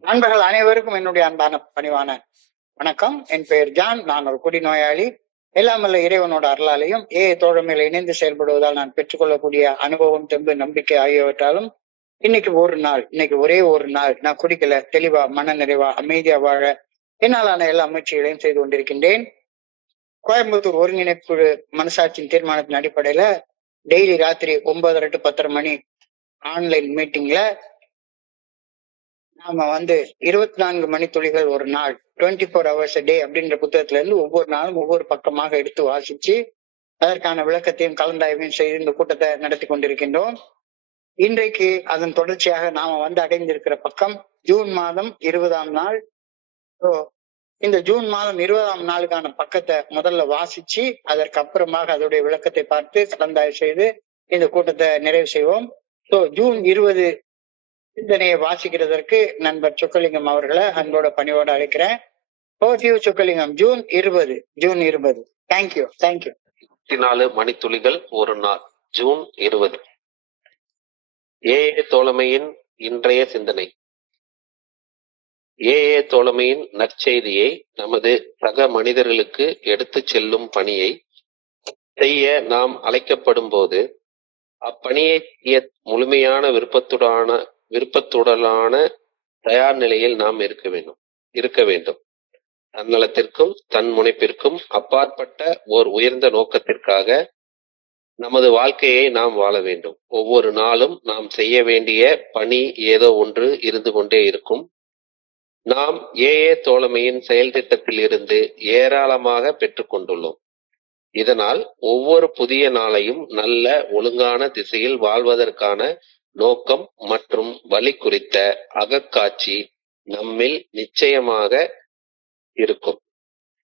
நண்பர்கள் அனைவருக்கும் என்னுடைய அன்பான பணிவான வணக்கம். என் பெயர் ஜான். நான் ஒரு குடிநோயாளி. எல்லாமல்ல இறைவனோட அருளாலையும் தோழமையில இணைந்து செயல்படுவதால் நான் பெற்றுக்கொள்ளக்கூடிய அனுபவம், தெம்பு, நம்பிக்கை ஆகியவற்றாலும் இன்னைக்கு ஒரே ஒரு நாள் நான் குடிக்கல, தெளிவா, மன நிறைவா, அமைதியா வாழ என்னாலான எல்லா முயற்சிகளையும் செய்து கொண்டிருக்கின்றேன். கோயம்புத்தூர் ஒருங்கிணைப்பு மனசாட்சியின் தீர்மானத்தின் அடிப்படையில டெய்லி ராத்திரி 9:30 to 10:30 மணி ஆன்லைன் மீட்டிங்ல நாம 24 மணித்துளிகள் ஒரு நாள், 24 hours a day அப்படின்ற புத்தகத்துல இருந்து ஒவ்வொரு நாளும் ஒவ்வொரு பக்கமாக எடுத்து வாசிச்சு அதற்கான விளக்கத்தையும் கலந்தாய்வையும் செய்து இந்த கூட்டத்தை நடத்தி கொண்டிருக்கின்றோம். இன்றைக்கு அதன் தொடர்ச்சியாக நாம அடைந்திருக்கிற பக்கம் ஜூன் மாதம் 20ஆம் நாள். இந்த ஜூன் மாதம் 20ஆம் நாளுக்கான பக்கத்தை முதல்ல வாசிச்சு அதற்கு அப்புறமாக அதோடைய விளக்கத்தை பார்த்து கலந்தாய்வு செய்து இந்த கூட்டத்தை நிறைவு செய்வோம். ஜூன் 20 சிந்தனையை வாசிக்கிறதற்கு நண்பர் சொக்கலிங்கம் அவர்களை அன்போட பணியோட அழைக்கிறேன். சொக்கலிங்கம். ஜூன் 20. தேங்க்யூ. 24 மணித்துளிகள் ஒரு நாள். ஜூன் 20. தோழமையின் இன்றைய சிந்தனை. தோழமையின் நற்செய்தியை நமது சக மனிதர்களுக்கு எடுத்துச் செல்லும் பணியை செய்ய நாம் அழைக்கப்படும் போது அப்பணியை முழுமையான விருப்பத்துடனான தயார் நிலையில் நாம் இருக்க வேண்டும். தன்னலத்திற்கும் தன் முனைப்பிற்கும் அப்பாற்பட்ட ஓர் உயர்ந்த நோக்கத்திற்காக நமது வாழ்க்கையை நாம் வாழ வேண்டும். ஒவ்வொரு நாளும் நாம் செய்ய வேண்டிய பணி ஏதோ ஒன்று இருந்து கொண்டே இருக்கும். நாம் தோழமையின் செயல் திட்டத்தில் இருந்து ஏராளமாக பெற்றுக்கொண்டுள்ளோம். இதனால் ஒவ்வொரு புதிய நாளையும் நல்ல ஒழுங்கான திசையில் வாழ்வதற்கான நோக்கம் மற்றும் வழி குறித்த அகக்காட்சி நம்மில் நிச்சயமாக இருக்கும்.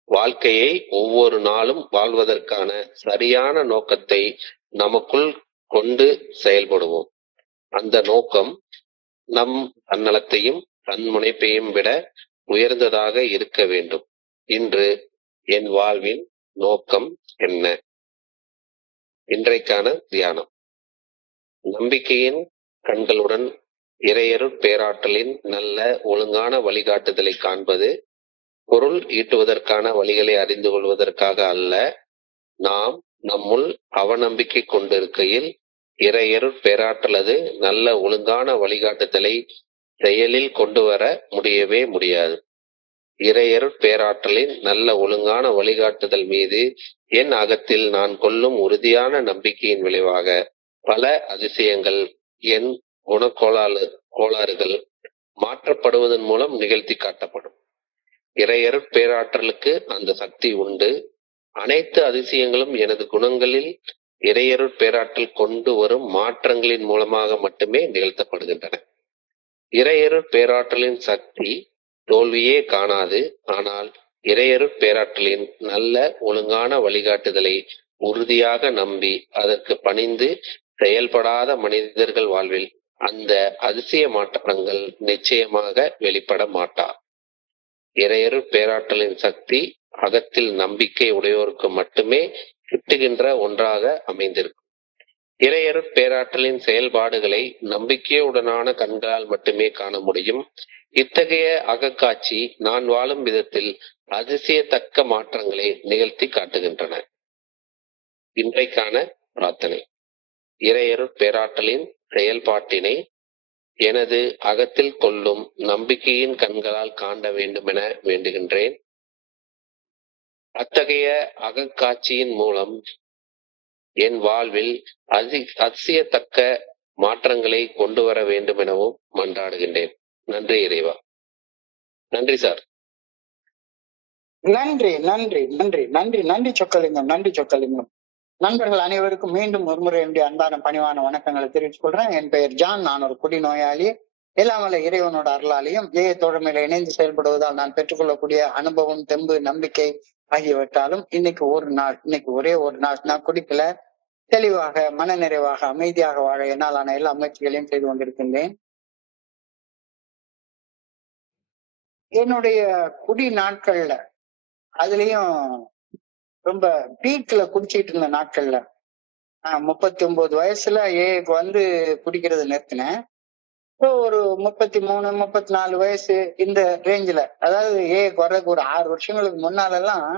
வாழ்க்கையை ஒவ்வொரு நாளும் வாழ்வதற்கான சரியான நோக்கத்தை நமக்குள் கொண்டு செயல்படுவோம். அந்த நோக்கம் நம் தன்னலத்தையும் தன் முனைப்பையும் விட உயர்ந்ததாக இருக்க வேண்டும். இன்று என் வாழ்வின் நோக்கம் என்ன? இன்றைக்கான தியானம். நம்பிக்கையின் கண்களுடன் இறையருட் பேராற்றலின் நல்ல ஒழுங்கான வழிகாட்டுதலை காண்பது பொருள் ஈட்டுவதற்கான வழிகளை அறிந்து கொள்வதற்காக அல்ல. நாம் நம்முள் அவநம்பிக்கை கொண்டிருக்கையில் இறையருட் பேராற்றலது நல்ல ஒழுங்கான வழிகாட்டுதலை செயலில் கொண்டு வர முடியவே முடியாது. இறையருட் பேராற்றலின் நல்ல ஒழுங்கான வழிகாட்டுதல் மீது என் அகத்தில் நான் கொள்ளும் உறுதியான நம்பிக்கையின் விளைவாக பல அதிசயங்கள் என் குணக்கோளாறுகள் மாற்றப்படுவதன் மூலம் நிகழ்த்தி காட்டப்படும். இறையருட் பேராற்றலுக்கு அந்த சக்தி உண்டு. அனைத்து அதிசயங்களும் எனது குணங்களில் இறையருட் பேராற்றல் கொண்டு வரும் மாற்றங்களின் மூலமாக மட்டுமே நிகழ்த்தப்படுகின்றன. இறையருட் பேராற்றலின் சக்தி தோல்வியே காணாது. ஆனால் இறையருட் பேராற்றலின் நல்ல ஒழுங்கான வழிகாட்டுதலை உறுதியாக நம்பி அதற்கு பணிந்து செயல்படாத மனிதர்கள் வாழ்வில் அந்த அதிசய மாற்றங்கள் நிச்சயமாக வெளிப்பட மாட்டார். இறையருட் பேராற்றலின் சக்தி அகத்தில் நம்பிக்கை உடையோருக்கு மட்டுமே கிட்டுகின்ற ஒன்றாக அமைந்திருக்கும். இறையருட் பேராற்றலின் செயல்பாடுகளை நம்பிக்கையுடனான கண்களால் மட்டுமே காண முடியும். இத்தகைய அகக்காட்சி நான் வாழும் விதத்தில் அதிசயத்தக்க மாற்றங்களை நிகழ்த்தி காட்டுகின்றன. இன்றைக்கான பிரார்த்தனை. இறையருட் பேராற்றலின் செயல்பாட்டினை எனது அகத்தில் கொள்ளும் நம்பிக்கையின் கண்களால் காண்ட வேண்டுமென வேண்டுகின்றேன். அத்தகைய அகக்காட்சியின் மூலம் என் வாழ்வில் அதிசயத்தக்க மாற்றங்களை கொண்டு வர வேண்டும் எனவும் மன்றாடுகின்றேன். நன்றி இறைவா. நன்றி சார். நன்றி சொக்கலிங்கம். நண்பர்கள் அனைவருக்கும் மீண்டும் ஒருமுறை என்னுடைய அன்பான பணிவான வணக்கங்களை தெரிவித்துக் கொள்றேன். என் பெயர் ஜான். நான் ஒரு குடிநோயாளி. எல்லாமல்ல இறைவனோட அருளாலையும் தோழமையில இணைந்து செயல்படுவதால் நான் பெற்றுக்கொள்ளக்கூடிய அனுபவம், தெம்பு, நம்பிக்கை ஆகியவற்றாலும் இன்னைக்கு ஒரே ஒரு நாள் நான் குடிக்கல, தெளிவாக, மன நிறைவாக, அமைதியாக வாழ என்னாலான எல்லா முயற்சிகளையும் செய்து கொண்டிருக்கின்றேன். என்னுடைய குடி நாட்கள்ல, அதுலயும் ரொம்ப பீக்ல குடிச்சிட்டு இருந்த நாட்கள்ல, 39 வயசுல குடிக்கிறது நிறுத்தினேன். இப்போ ஒரு 33, 34 வயசு இந்த ரேஞ்சில, அதாவது குறைக்கு ஒரு 6 வருஷங்களுக்கு முன்னாலெல்லாம்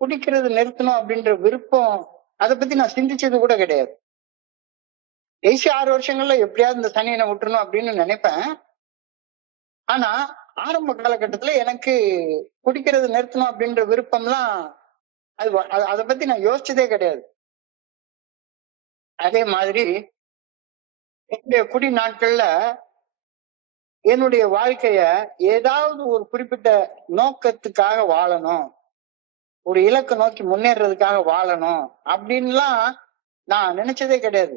குடிக்கிறது நிறுத்தணும் அப்படின்ற விருப்பம், அதை பத்தி நான் சிந்திச்சது கூட கிடையாது. 6 வருஷங்கள்ல எப்படியாவது இந்த சனியனை விட்டுறணும் அப்படின்னு நினைப்பேன். ஆனா ஆரம்ப காலகட்டத்துல எனக்கு குடிக்கிறது நிறுத்தணும் அப்படின்ற விருப்பம்லாம் அதை பத்தி நான் யோசிச்சதே கிடையாது. அதே மாதிரி என்னுடைய குடி நாட்கள்ல என்னுடைய வாழ்க்கைய ஏதாவது ஒரு குறிப்பிட்ட நோக்கத்துக்காக வாழணும், ஒரு இலக்கை நோக்கி முன்னேறதுக்காக வாழணும் அப்படின்லாம் நான் நினைச்சதே கிடையாது.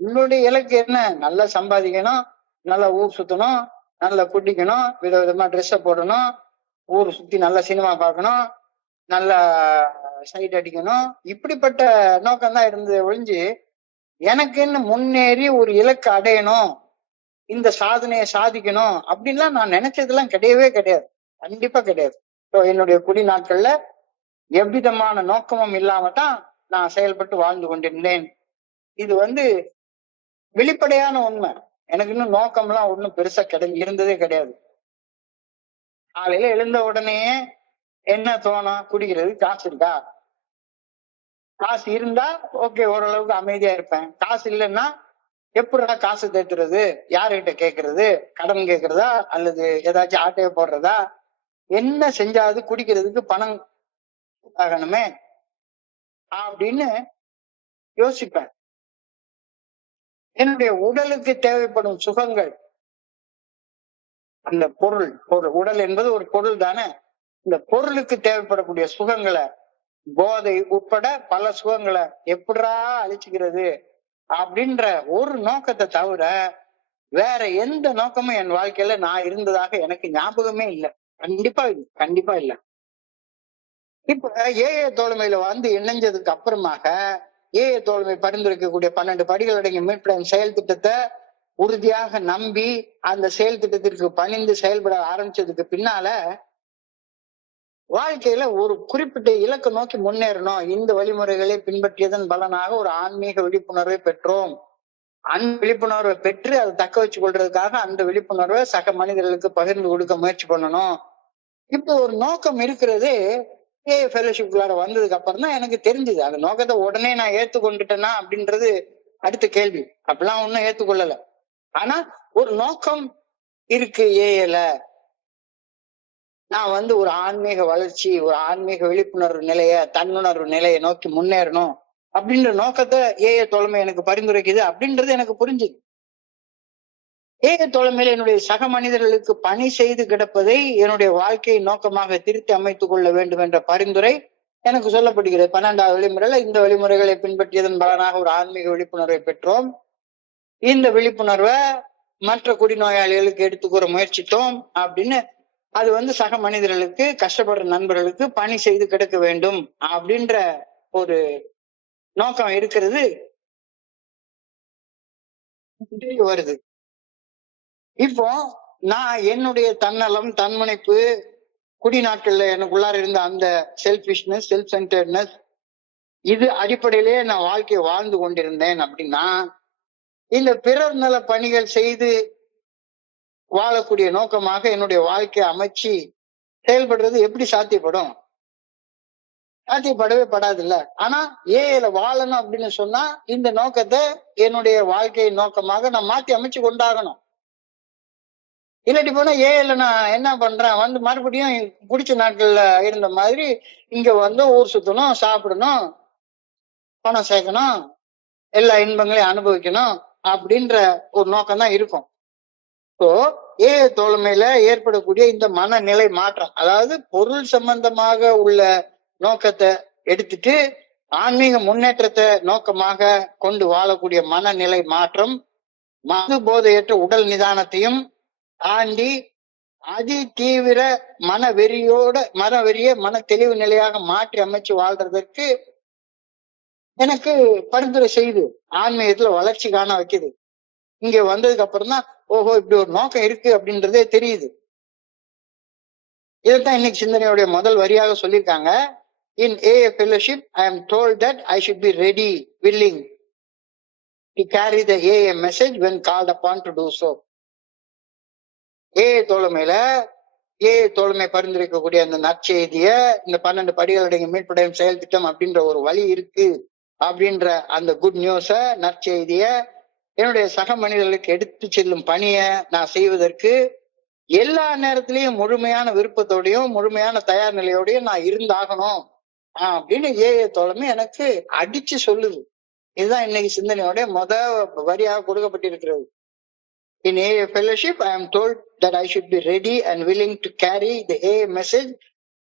என்னுடைய இலக்கு என்ன? நல்லா சம்பாதிக்கணும், நல்லா ஊர் சுத்தணும், நல்லா குடிக்கணும், விதவிதமா ட்ரெஸ்ஸ போடணும், ஊர் சுத்தி நல்லா சினிமா பார்க்கணும், நல்லா சைட் அடிக்கணும், இப்படிப்பட்ட நோக்கம் தான் இருந்தது ஒழிஞ்சு எனக்குன்னு முன்னேறி ஒரு இலக்கு அடையணும், இந்த சாதனையை சாதிக்கணும் அப்படின்லாம் நான் நினைச்சதெல்லாம் கிடையவே கிடையாது. கண்டிப்பா கிடையாது. என்னுடைய குடி நாட்கள்ல எவ்விதமான நோக்கமும் இல்லாம தான் நான் செயல்பட்டு வாழ்ந்து கொண்டிருந்தேன். இது வெளிப்படையான உண்மை. எனக்கு இன்னும் நோக்கம்லாம் ஒண்ணும் பெருசா இருந்ததே கிடையாது. காலையில எழுந்த உடனே என்ன தோணும்? குடிக்கிறது. காசு இருக்கா? காசு இருந்தா ஓகே, ஓரளவுக்கு அமைதியா இருப்பேன். காசு இல்லைன்னா எப்படிடா காசு தேத்துறது? யாருகிட்ட கேட்கறது? கடன் கேட்கறதா அல்லது ஏதாச்சும் ஆட்டையை போடுறதா? என்ன செஞ்சாது குடிக்கிறதுக்கு பணம் ஆகணுமே அப்படின்னு யோசிப்பேன். என்னுடைய உடலுக்கு தேவைப்படும் சுகங்கள், அந்த பொருள் உடல் என்பது ஒரு பொருள் தானே, இந்த பொருளுக்கு தேவைப்படக்கூடிய சுகங்களை, போதை உட்பட பல சுகங்களை எப்படா அழிச்சுக்கிறது அப்படின்ற ஒரு நோக்கத்தை தவிர வேற எந்த நோக்கமும் என் வாழ்க்கையில நான் இருந்ததாக எனக்கு ஞாபகமே இல்லை. கண்டிப்பா இல்ல. இப்ப தோழமையில இணைஞ்சதுக்கு அப்புறமாக தோழமை பரிந்துரைக்கக்கூடிய 12 படிகள் அடங்கிய மீட்பு செயல் திட்டத்தை உறுதியாக நம்பி அந்த செயல் திட்டத்திற்கு பணிந்து செயல்பட ஆரம்பிச்சதுக்கு பின்னால வாழ்க்கையில ஒரு குறிப்பிட்ட இலக்கை நோக்கி முன்னேறணும், இந்த வழிமுறைகளை பின்பற்றியதன் பலனாக ஒரு ஆன்மீக விழிப்புணர்வை பெற்றோம். அந்த விழிப்புணர்வை பெற்று அதை தக்க வச்சு கொள்றதுக்காக அந்த விழிப்புணர்வை சக மனிதர்களுக்கு பகிர்ந்து கொடுக்க முயற்சி பண்ணணும். இப்போ ஒரு நோக்கம் இருக்கிறது ஃபெலோஷிப்குள்ளார வந்ததுக்கு அப்புறம் தான் எனக்கு தெரிஞ்சது. அந்த நோக்கத்தை உடனே நான் ஏத்துக்கொண்டுட்டேனா அப்படின்றது அடுத்த கேள்வி. அப்படிலாம் ஒன்னும் ஏத்துக்கொள்ளல. ஆனா ஒரு நோக்கம் இருக்கு. நான் ஒரு ஆன்மீக வளர்ச்சி, ஒரு ஆன்மீக விழிப்புணர்வு நிலைய, தன்னுணர்வு நிலையை நோக்கி முன்னேறணும் அப்படின்ற நோக்கத்தை தோழமை எனக்கு பரிந்துரைக்குது அப்படின்றது எனக்கு புரிஞ்சுது. தோழமையில என்னுடைய சக மனிதர்களுக்கு பணி செய்து கிடப்பதை என்னுடைய வாழ்க்கையை நோக்கமாக திருத்தி அமைத்துக் கொள்ள வேண்டும் என்ற பரிந்துரை எனக்கு சொல்லப்படுகிறது. 12வது வழிமுறையில இந்த வழிமுறைகளை பின்பற்றியதன் பலனாக ஒரு ஆன்மீக விழிப்புணர்வை பெற்றோம். இந்த விழிப்புணர்வை மற்ற குடிநோயாளிகளுக்கு எடுத்துக்கூற முயற்சித்தோம் அப்படின்னு அது சக மனிதர்களுக்கு, கஷ்டப்படுற நண்பர்களுக்கு பணி செய்து கிடக்க வேண்டும் அப்படின்ற ஒரு நோக்கம் இருக்கிறது வருது. இப்போ நான் என்னுடைய தன்னலம், தன்முனைப்பு, குடி நாட்கள்ல எனக்குள்ளார இருந்த அந்த செல்ஃபிஷ்னஸ், செல்ஃப் சென்டர்ட்னஸ், இது அடிப்படையிலேயே நான் வாழ்க்கையை வாழ்ந்து கொண்டிருந்தேன் அப்படின்னா இந்த பிறர் நல பணிகள் செய்து வாழக்கூடிய நோக்கமாக என்னுடைய வாழ்க்கையை அமைச்சு செயல்படுறது எப்படி சாத்தியப்படும்? சாத்தியப்படவே படாது இல்ல. ஆனா வாழணும் அப்படின்னு சொன்னா இந்த நோக்கத்தை என்னுடைய வாழ்க்கை நோக்கமாக நான் மாத்தி அமைச்சு கொண்டாகணும். இல்லாட்டி போனா நான் என்ன பண்றேன், மறுபடியும் பிடிச்ச நாட்கள்ல இருந்த மாதிரி இங்க ஊர் சுத்தணும், சாப்பிடணும், பணம் சேர்க்கணும், எல்லா இன்பங்களையும் அனுபவிக்கணும் அப்படின்ற ஒரு நோக்கம் தான் இருக்கும். தோழமையில ஏற்படக்கூடிய இந்த மனநிலை மாற்றம், அதாவது பொருள் சம்பந்தமாக உள்ள நோக்கத்தை எடுத்துட்டு ஆன்மீக முன்னேற்றத்தை நோக்கமாக கொண்டு வாழக்கூடிய மனநிலை மாற்றம், மது போதையற்ற உடல் நிதானத்தையும் தாண்டி அதி தீவிர மன தெளிவு நிலையாக மாற்றி அமைச்சு வாழ்றதற்கு எனக்கு பரிந்துரை செய்து ஆன்மீகத்துல வளர்ச்சி காண வைக்குது. இங்க வந்ததுக்கு அப்புறம் தான் ஓஹோ இப்படி ஒரு நோக்கம் இருக்கு அப்படின்றதே தெரியுது. இதைத்தான் இன்னைக்கு சிந்தனையுடைய முதல் வரியாக சொல்லியிருக்காங்க. In AA fellowship, I am told that I should be ready, willing, to carry the AA message when called upon to do so. AA தோழமையில தோழமை பரிந்துரைக்கக்கூடிய அந்த நற்செய்திய இந்த 12 படிகளுடைய மீட்படையும் செயல் திட்டம் அப்படின்ற ஒரு வழி இருக்கு அப்படின்ற அந்த குட் நியூஸ நற்செய்திய என்னுடைய சக மனிதர்களுக்கு எடுத்து செல்லும் பணியை நான் செய்வதற்கு எல்லா நேரத்திலையும் முழுமையான விருப்பத்தோடையும் முழுமையான தயார் நிலையோடையும் நான் இருந்தாகணும் அப்படின்னு தோழமை எனக்கு அடிச்சு சொல்லுது. இதுதான் இன்னைக்கு சிந்தனையோட வரியாக கொடுக்கப்பட்டிருக்கிறது. In AA fellowship, I am told that I should be ready and willing to carry the AA message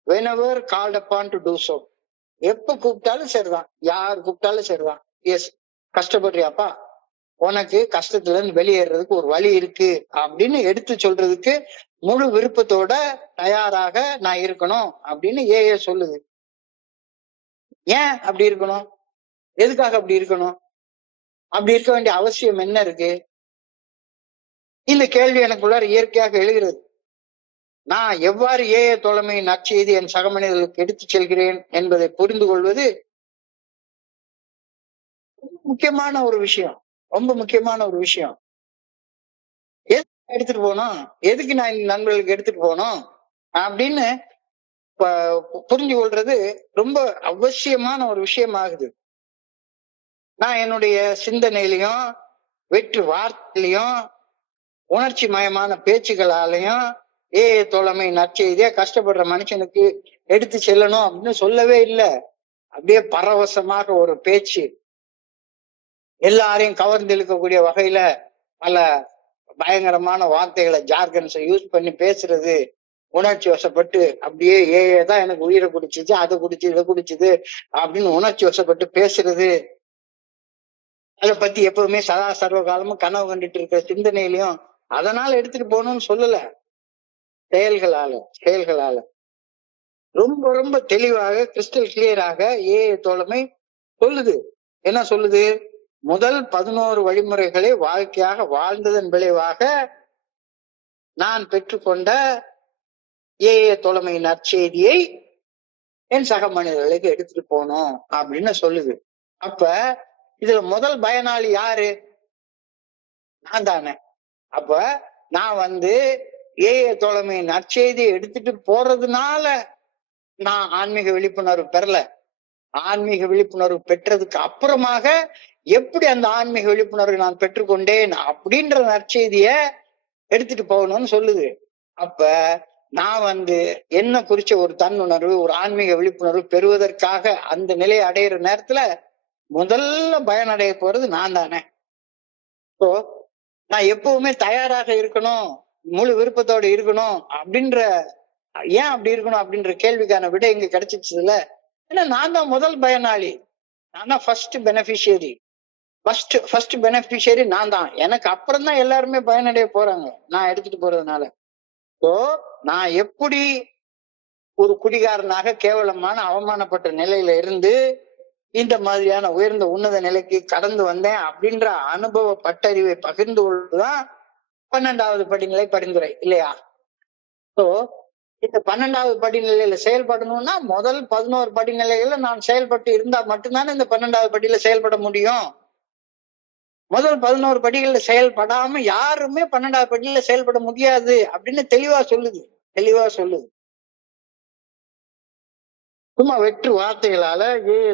whenever called upon to do so. எப்ப கூப்பிட்டாலும் சரிதான், யார் கூப்பிட்டாலும் சரிதான். எஸ், கஷ்டப்படுறியாப்பா, உனக்கு கஷ்டத்துல இருந்து வெளியேறதுக்கு ஒரு வழி இருக்கு அப்படின்னு எடுத்து சொல்றதுக்கு முழு விருப்பத்தோட தயாராக நான் இருக்கணும் அப்படின்னு AA சொல்லுது. ஏன் அப்படி இருக்கணும்? எதுக்காக அப்படி இருக்கணும்? அப்படி இருக்க வேண்டிய அவசியம் என்ன இருக்கு? இந்த கேள்வி எனக்குள்ளார இயற்கையாக எழுகிறது. நான் எவ்வாறு தோழமையின் நற்செய்தி என் சக மனிதர்களுக்கு எடுத்து செல்கிறேன் என்பதை புரிந்து கொள்வது முக்கியமான ஒரு விஷயம், ரொம்ப முக்கியமான ஒரு விஷயம். எடுத்துட்டு போனோம், எதுக்கு நான் இந்த நண்பர்களுக்கு எடுத்துட்டு போனோம் அப்படின்னு புரிஞ்சு கொள்றது ரொம்ப அவசியமான ஒரு விஷயம் ஆகுது. நான் என்னுடைய சிந்தனையிலையும் வெற்று வார்த்தையிலையும் உணர்ச்சி மயமான பேச்சுகளாலையும் தோழமை நற்செய்தியா கஷ்டப்படுற மனுஷனுக்கு எடுத்து செல்லணும் அப்படின்னு சொல்லவே இல்லை. அப்படியே பரவசமாக ஒரு பேச்சு, எல்லாரையும் கவர்ந்து இழுக்கக்கூடிய வகையில பல பயங்கரமான வார்த்தைகளை ஜார்கன்ஸை யூஸ் பண்ணி பேசுறது, உணர்ச்சி வசப்பட்டு அப்படியே தான் எனக்கு உயிரை குடிச்சிச்சு, அதை குடிச்சு இதை குடிச்சுது அப்படின்னு உணர்ச்சி வசப்பட்டு பேசுறது, அதை பத்தி எப்பவுமே சதா சர்வ காலமும் கனவு கண்டுட்டு இருக்கிற சிந்தனையிலையும் அதனால எடுத்துட்டு போகணும்னு சொல்லல, செயல்களால ரொம்ப ரொம்ப தெளிவாக கிறிஸ்டல் கிளியராக தோழமை சொல்லுது. என்ன சொல்லுது? முதல் 11 வழிமுறைகளை வாழ்க்கையாக வாழ்ந்ததன் விளைவாக நான் பெற்றுக்கொண்ட தோழமை நற்செய்தியை என் சக மனிதர்களுக்கு எடுத்துட்டு போகணும் அப்படின்னு சொல்லுது. அப்ப இதுல முதல் பயனாளி யாரு? நான் தானே. அப்ப நான் தோழமை நற்செய்தியை எடுத்துட்டு போறதுனால நான் ஆன்மீக விழிப்புணர்வு பெறல. ஆன்மீக விழிப்புணர்வு பெற்றதுக்கு அப்புறமாக எப்படி அந்த ஆன்மீக விழிப்புணர்வை நான் பெற்றுக்கொண்டேன் அப்படின்ற நற்செய்திய எடுத்துட்டு போகணும்னு சொல்லுது. அப்ப நான் என்ன குறிச்ச ஒரு தன்னுணர்வு, ஒரு ஆன்மீக விழிப்புணர்வு பெறுவதற்காக அந்த நிலையை அடையிற நேரத்துல முதல்ல பயனடைய போறது நான் தானே. ஸோ நான் எப்பவுமே தயாராக இருக்கணும், முழு விருப்பத்தோட இருக்கணும் அப்படின்ற, ஏன் அப்படி இருக்கணும் அப்படின்ற கேள்விக்கான விடை இங்க கிடைச்சிச்சுல. ஏன்னா நான் தான் முதல் பயனாளி, நான் தான் ஃபர்ஸ்ட் பெனிஃபிஷியரி. ஃபர்ஸ்ட் பெனிஃபிஷியரி நான் தான். எனக்கு அப்புறம் தான் எல்லாருமே பயனடைய போறாங்க நான் எடுத்துட்டு போறதுனால. ஸோ நான் எப்படி ஒரு குடிகாரனாக கேவலமான அவமானப்பட்ட நிலையில இருந்து இந்த மாதிரியான உயர்ந்த உன்னத நிலைக்கு கடந்து வந்தேன் அப்படின்ற அனுபவ பட்டறிவை பகிர்ந்து கொள்வதுதான் 12வது படிநிலை பரிந்துரை இல்லையா? சோ இந்த 12வது படிநிலையில செயல்படணும்னா முதல் 11 படிநிலைகள்ல நான் செயல்பட்டு இருந்தா மட்டும்தானே இந்த 12வது படியில செயல்பட முடியும். முதல் 11 படிகள்ல செயல்படாம யாருமே 12வது படியில செயல்பட முடியாது அப்படின்னு தெளிவா சொல்லுது. சும்மா வெற்று வார்த்தைகளால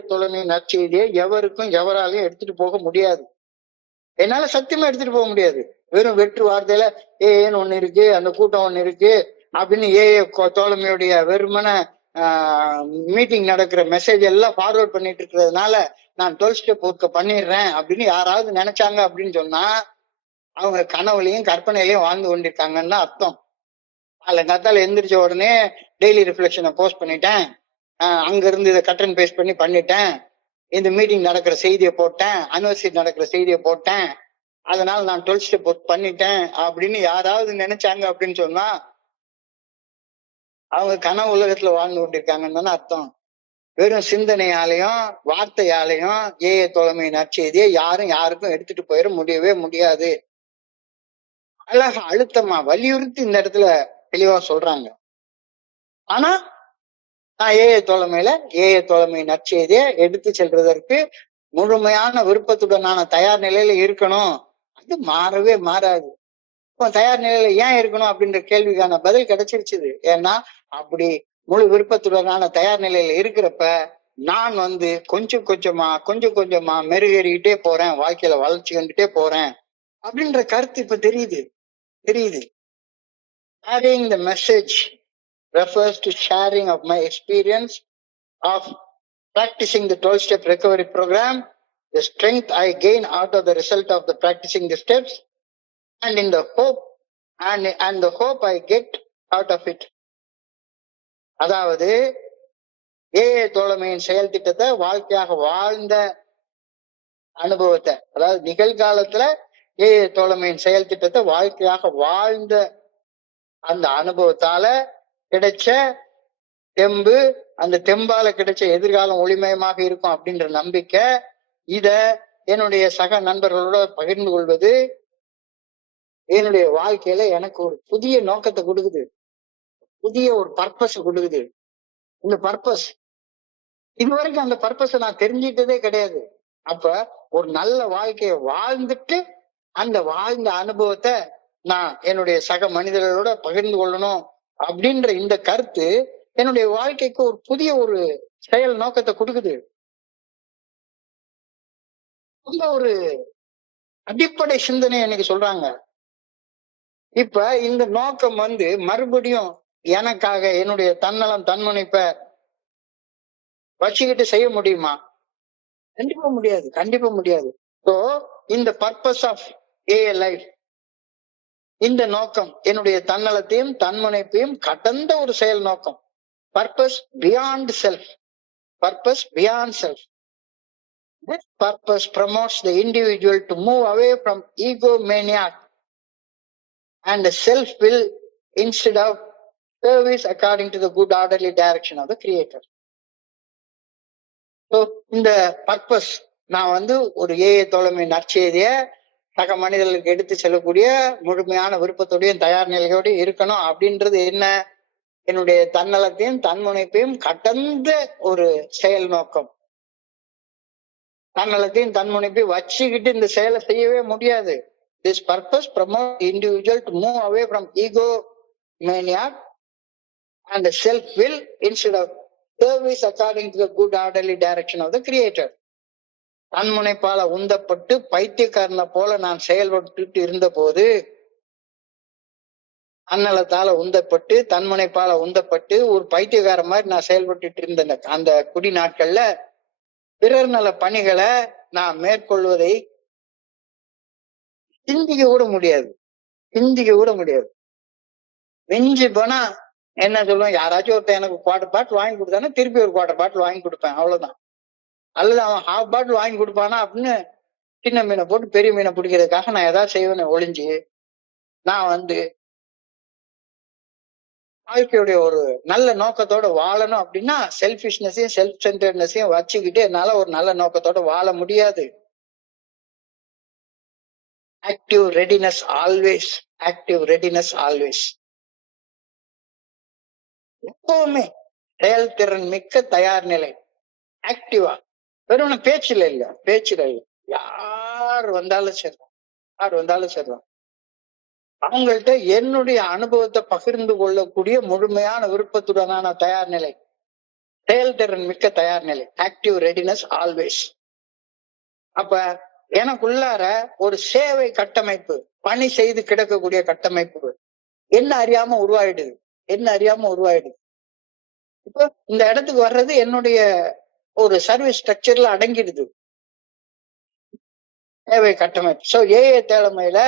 தோழமை நற்செய்தியை எவராலையும் எடுத்துட்டு போக முடியாது. என்னால சத்தியமா எடுத்துட்டு போக முடியாது. வெறும் வெற்று வார்த்தையில ஏன்னு ஒண்ணு இருக்கு, அந்த கூட்டம் ஒண்ணு இருக்கு அப்படின்னு தோழமையுடைய வெறுமன மீட்டிங் நடக்கிற மெசேஜ் எல்லாம் ஃபார்வர்ட் பண்ணிட்டு இருக்கிறதுனால நான் 12 ஸ்டெப் ஒர்க்க பண்ணிடுறேன் அப்படின்னு யாராவது நினைச்சாங்க அப்படின்னு சொன்னா அவங்க கனவுலையும் கற்பனையிலையும் வாழ்ந்து கொண்டிருக்காங்கன்னு தான் அர்த்தம். காத்தால எந்திரிச்ச உடனே டெய்லி ரிஃப்ளெக்ஷனை போஸ்ட் பண்ணிட்டேன், அங்க இருந்து இதை கட் அண்ட் பேஸ்ட் பண்ணிட்டேன், இந்த மீட்டிங் நடக்கிற செய்தியை போட்டேன், அனிவர்சரி நடக்கிற செய்தியை போட்டேன், அதனால நான் 12 ஸ்டெப் ஒர்க் பண்ணிட்டேன் அப்படின்னு யாராவது நினைச்சாங்க அப்படின்னு சொன்னா அவங்க கனவு உலகத்துல வாழ்ந்து கொண்டிருக்காங்கன்னு தானே அர்த்தம். வெறும் சிந்தனையாலையும் வார்த்தையாலையும் தோழமை நற்செய்தியை யாருக்கும் எடுத்துட்டு போயிட முடியவே முடியாது. அழகா அழுத்தமா வலியுறுத்தி இந்த இடத்துல தெளிவா சொல்றாங்க. ஆனா நான் தோழமை நற்செய்தியை எடுத்து செல்வதற்கு முழுமையான விருப்பத்துடனான தயார் நிலையில இருக்கணும். அது மாறவே மாறாது. இப்போ தயார் நிலையில ஏன் இருக்கணும் அப்படின்ற கேள்விக்கான பதில் கிடைச்சிருச்சுது. ஏன்னா அப்படி முழு விருப்பத்துடனான தயார் நிலையில இருக்கிறப்ப நான் கொஞ்சம் கொஞ்சமா மெருகேறிக்கிட்டே போறேன், வாழ்க்கையில வளர்ச்சி கண்டுட்டே போறேன் அப்படின்ற கருத்து இப்ப தெரியுது. Sharing the message refers to sharing of my experience of practicing the 12-step recovery program, the strength I gain out of the result of the practicing the steps, and in the hope and the hope I get out of it. அதாவது AA தோழமையின் செயல் திட்டத்தை வாழ்க்கையாக வாழ்ந்த அனுபவத்தை, அதாவது நிகழ்காலத்துல AA தோழமையின் செயல் திட்டத்தை வாழ்க்கையாக வாழ்ந்த அந்த அனுபவத்தால கிடைச்ச தெம்பு, அந்த தெம்பால கிடைச்ச எதிர்காலம் ஒளிமயமாக இருக்கும் அப்படின்ற நம்பிக்கை, இத என்னுடைய சக நண்பர்களோட பகிர்ந்து கொள்வது என்னுடைய வாழ்க்கையில எனக்கு ஒரு புதிய நோக்கத்தை கொடுக்குது, புதிய ஒரு பர்பஸ் கொடுக்குது. இந்த பர்பஸ் இதுவரைக்கும் அந்த பர்பஸை நான் தெரிஞ்சிட்டதே கிடையாது. அப்ப ஒரு நல்ல வாழ்க்கையை வாழ்ந்துட்டு அந்த வாழ்ந்த அனுபவத்தை நான் என்னுடைய சக மனிதர்களோட பகிர்ந்து கொள்ளணும் அப்படின்ற இந்த கருத்து என்னுடைய வாழ்க்கைக்கு ஒரு புதிய ஒரு செயல் நோக்கத்தை கொடுக்குது. ரொம்ப ஒரு அடிப்படை சிந்தனை எனக்கு சொல்றாங்க. இப்ப இந்த நோக்கம் மறுபடியும் எனக்காக என்னுடைய தன்னலம் தன்முனைப்ப வச்சுக்கிட்டு செய்ய முடியுமா? கண்டிப்பா முடியாது. சோ இந்த பர்பஸ் ஆஃப் ஏஏ லைஃப், இந்த நோக்கம் என்னுடைய தன்னலத்தையும் தன்முனைப்பையும் கடந்த ஒரு செயல் நோக்கம். Purpose beyond self. This purpose promotes the individual to move away from egomaniac and the self-will instead of service according to the good orderly direction of the creator. So இந்த purpose நான் ஒரு ஏஏ தோழமை நற்செய்திய சக மனிதர்களுக்கு எடுத்து செல்லக்கூடிய முழுமையான விருப்பத்தோடையும் தயார் நிலையோடையும் இருக்கணும் அப்படின்றது என்ன? என்னுடைய தன்னலத்தையும் தன்முனைப்பையும் கடந்த ஒரு செயல் நோக்கம். தன்னலத்தையும் தன்முனைப்பையும் வச்சுக்கிட்டு இந்த செயலை செய்யவே முடியாது. This purpose promotes the individual to move away from egomaniac and the self-will instead of service according to the good orderly direction of the creator. தன்முனைப்பால உந்தப்பட்டு பைத்தியக்காரனை போல நான் செயல்பட்டு இருந்த போது, தன்னலத்தால உந்தப்பட்டு தன்முனைப்பால உந்தப்பட்டு ஒரு பைத்தியக்கார மாதிரி நான் செயல்பட்டு இருந்த அந்த குடி நாட்கள்ல பிறர் நல பணிகளை நான் மேற்கொள்வதை சிந்திக்க கூட முடியாது. வெஞ்சு போனா என்ன சொல்லுவேன், யாராச்சும் ஒருத்தர் எனக்கு குவார்டர் பாட்டில் வாங்கி கொடுத்தானா திருப்பி ஒரு குவார்டர் பாட்டில் வாங்கி கொடுப்பேன், அவ்வளவுதான். அல்லது அவன் ஹாஃப் பாட்டில் வாங்கி கொடுப்பானா அப்படின்னு சின்ன மீனை போட்டு பெரிய மீனை பிடிக்கிறதுக்காக நான் ஏதாவது செய்வேன்னு ஒளிஞ்சு, நான் வாழ்க்கையுடைய ஒரு நல்ல நோக்கத்தோட வாழணும் அப்படின்னா செல்ஃபிஷ்னஸையும் செல்ஃப் சென்டர்னஸையும் வச்சுக்கிட்டு என்னால ஒரு நல்ல நோக்கத்தோட வாழ முடியாது. Active readiness always. எப்பவுமே செயல்திறன் மிக்க தயார் நிலை, ஆக்டிவா. வெறும் பேச்சுல இல்ல. யார் வந்தாலும் சரி அவங்கள்ட்ட என்னுடைய அனுபவத்தை பகிர்ந்து கொள்ளக்கூடிய முழுமையான விருப்பத்துடனான தயார் நிலை, செயல்திறன் மிக்க தயார் நிலை, ஆக்டிவ் ரெடினஸ் ஆல்வேஸ். அப்ப எனக்குள்ளார ஒரு சேவை கட்டமைப்பு, பணி செய்து கிடக்கக்கூடிய கட்டமைப்பு என்ன அறியாம உருவாயிடுது. இப்போ இந்த இடத்துக்கு வர்றது என்னுடைய ஒரு சர்வீஸ் ஸ்ட்ரக்சர்ல அடங்கிடுது, சேவை கட்டமைப்பு. சோ ஏஏ தலைமையில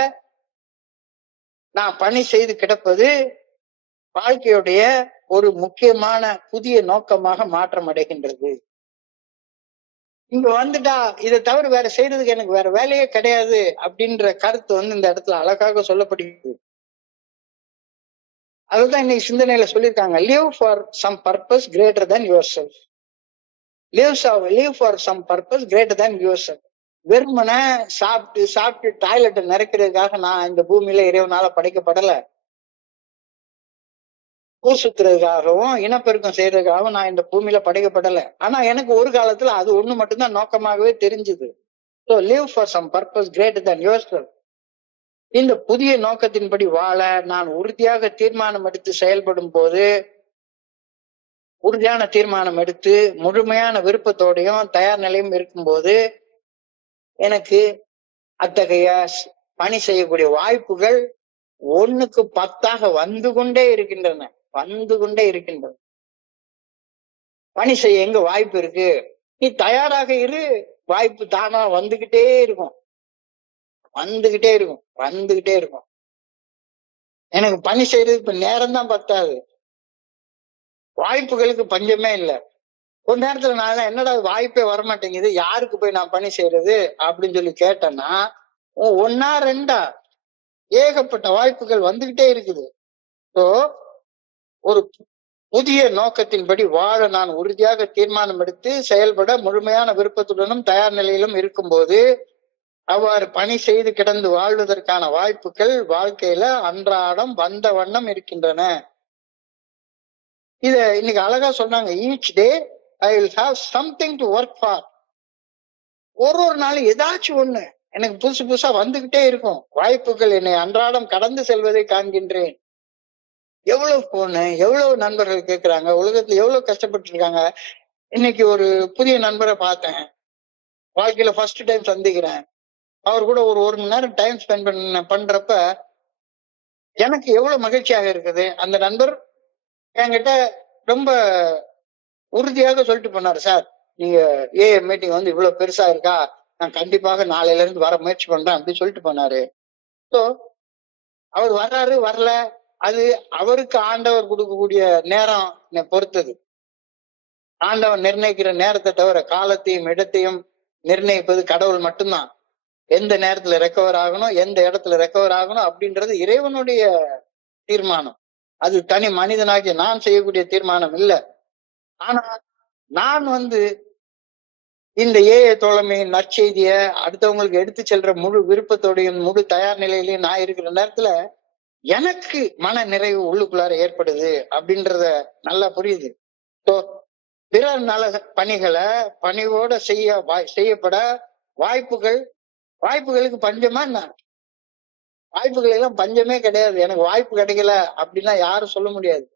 நான் பணி செய்து கிடப்பது வாழ்க்கையுடைய ஒரு முக்கியமான புதிய நோக்கமாக மாற்றம் அடைகின்றது. இங்க வந்துட்டா இதை தவிர வேற செய்யறதுக்கு எனக்கு வேற வேலையே கிடையாது அப்படின்ற கருத்து இந்த இடத்துல அழகாக சொல்லப்படுகிறது. அதுதான் இன்னைக்கு சிந்தனையில சொல்லியிருக்காங்க. Live for some purpose greater than yourself. Live for some purpose greater than yourself. வெறுமனை சாப்பிட்டு டாய்லெட்டை நிறைக்கிறதுக்காக நான் இந்த பூமியில இறைவனால படைக்கப்படல. ஊர் சுத்துறதுக்காகவும் இனப்பெருக்கம் செய்யறதுக்காகவும் நான் இந்த பூமியில படைக்கப்படல. ஆனா எனக்கு ஒரு காலத்துல அது ஒண்ணு மட்டும்தான் நோக்கமாகவே தெரிஞ்சுது. So live for some purpose greater than yourself. இந்த புதிய நோக்கத்தின்படி வாழ நான் உறுதியாக தீர்மானம் எடுத்து செயல்படும் போது, உறுதியான தீர்மானம் எடுத்து முழுமையான விருப்பத்தோடையும் தயார் நிலையும் இருக்கும்போது, எனக்கு அத்தகைய பணி செய்யக்கூடிய வாய்ப்புகள் 1க்கு 10ஆக வந்து கொண்டே இருக்கின்றன. வந்து கொண்டே இருக்கின்றன. பணி செய்ய எங்க வாய்ப்பு இருக்கு? நீ தயாராக இரு, வாய்ப்பு தானா வந்துகிட்டே இருக்கும். வந்துகிட்டே இருக்கும். வந்துகிட்டே இருக்கும். எனக்கு பணி செய்யறது இப்ப நேரம் தான் பத்தாது. வாய்ப்புகளுக்கு பஞ்சமே இல்லை. ஒரு நேரத்துல நான் என்னடா வாய்ப்பே வரமாட்டேங்குது, யாருக்கு போய் நான் பணி செய்யறது அப்படின்னு சொல்லி கேட்டேன்னா, ஒன்னா ரெண்டா ஏகப்பட்ட வாய்ப்புகள் வந்துகிட்டே இருக்குது. ஸோ ஒரு புதிய நோக்கத்தின்படி வாழ நான் உறுதியாக தீர்மானம் எடுத்து செயல்பட முழுமையான விருப்பத்துடனும் தயார் நிலையிலும் இருக்கும்போது, அவ்வாறு பணி செய்து கிடந்து வாழ்வதற்கான வாய்ப்புகள் வாழ்க்கையில அன்றாடம் வந்த வண்ணம் இருக்கின்றன. இத இன்னைக்கு அழகா சொன்னாங்க. Each day I will have something to work for. ஒரு நாள் ஏதாச்சும் ஒண்ணு எனக்கு புதுசு புதுசா வந்துகிட்டே இருக்கும். வாய்ப்புகள் என்னை அன்றாடம் கடந்து செல்வதை காண்கின்றேன். எவ்வளவு போனு, எவ்வளவு நண்பர்கள் கேட்கிறாங்க, உலகத்துல எவ்வளவு கஷ்டப்பட்டு இருக்காங்க. இன்னைக்கு ஒரு புதிய நண்பரை பார்த்தேன், வாழ்க்கையில ஃபர்ஸ்ட் டைம் சந்திக்கிறேன். அவர் கூட ஒரு மணி நேரம் டைம் ஸ்பெண்ட் பண்றப்ப எனக்கு எவ்வளவு மகிழ்ச்சியாக இருக்குது. அந்த நண்பர் என்கிட்ட ரொம்ப உறுதியாக சொல்லிட்டு போனாரு, சார் நீங்க ஏஏ மீட்டிங் வந்து இவ்வளவு பெருசா இருக்கா, நான் கண்டிப்பாக நாளையில இருந்து வர முயற்சி பண்றேன் அப்படின்னு சொல்லிட்டு போனாரு. ஸோ அவர் வர்றாரு வரல, அது அவருக்கு ஆண்டவர் கொடுக்கக்கூடிய நேரம் பொறுத்தது. ஆண்டவன் நிர்ணயிக்கிற நேரத்தை தவிர காலத்தையும் இடத்தையும் நிர்ணயிப்பது கடவுள் மட்டும்தான். எந்த நேரத்துல ரெக்கவர் ஆகணும், எந்த இடத்துல ரெக்கவர் ஆகணும் அப்படின்றது இறைவனுடைய தீர்மானம். அது தனி மனிதனாகிய நான் செய்யக்கூடிய தீர்மானம் இல்லை. ஆனா நான் இந்த ஏஏ தோழமையின் நற்செய்திய அடுத்தவங்களுக்கு எடுத்து செல்ற முழு விருப்பத்தோடையும் முழு தயார் நிலையிலையும் நான் இருக்கிற நேரத்துல எனக்கு மன நிறைவு உள்ளுக்குள்ளார ஏற்படுது அப்படின்றத நல்லா புரியுது. ஸோ பிறர் நல பணிகளை பணிவோட செய்யப்பட வாய்ப்புகளுக்கு பஞ்சமா என்ன? வாய்ப்புகள் எல்லாம் பஞ்சமே கிடையாது. எனக்கு வாய்ப்பு கிடைக்கல அப்படின்னா யாரும் சொல்ல முடியாது.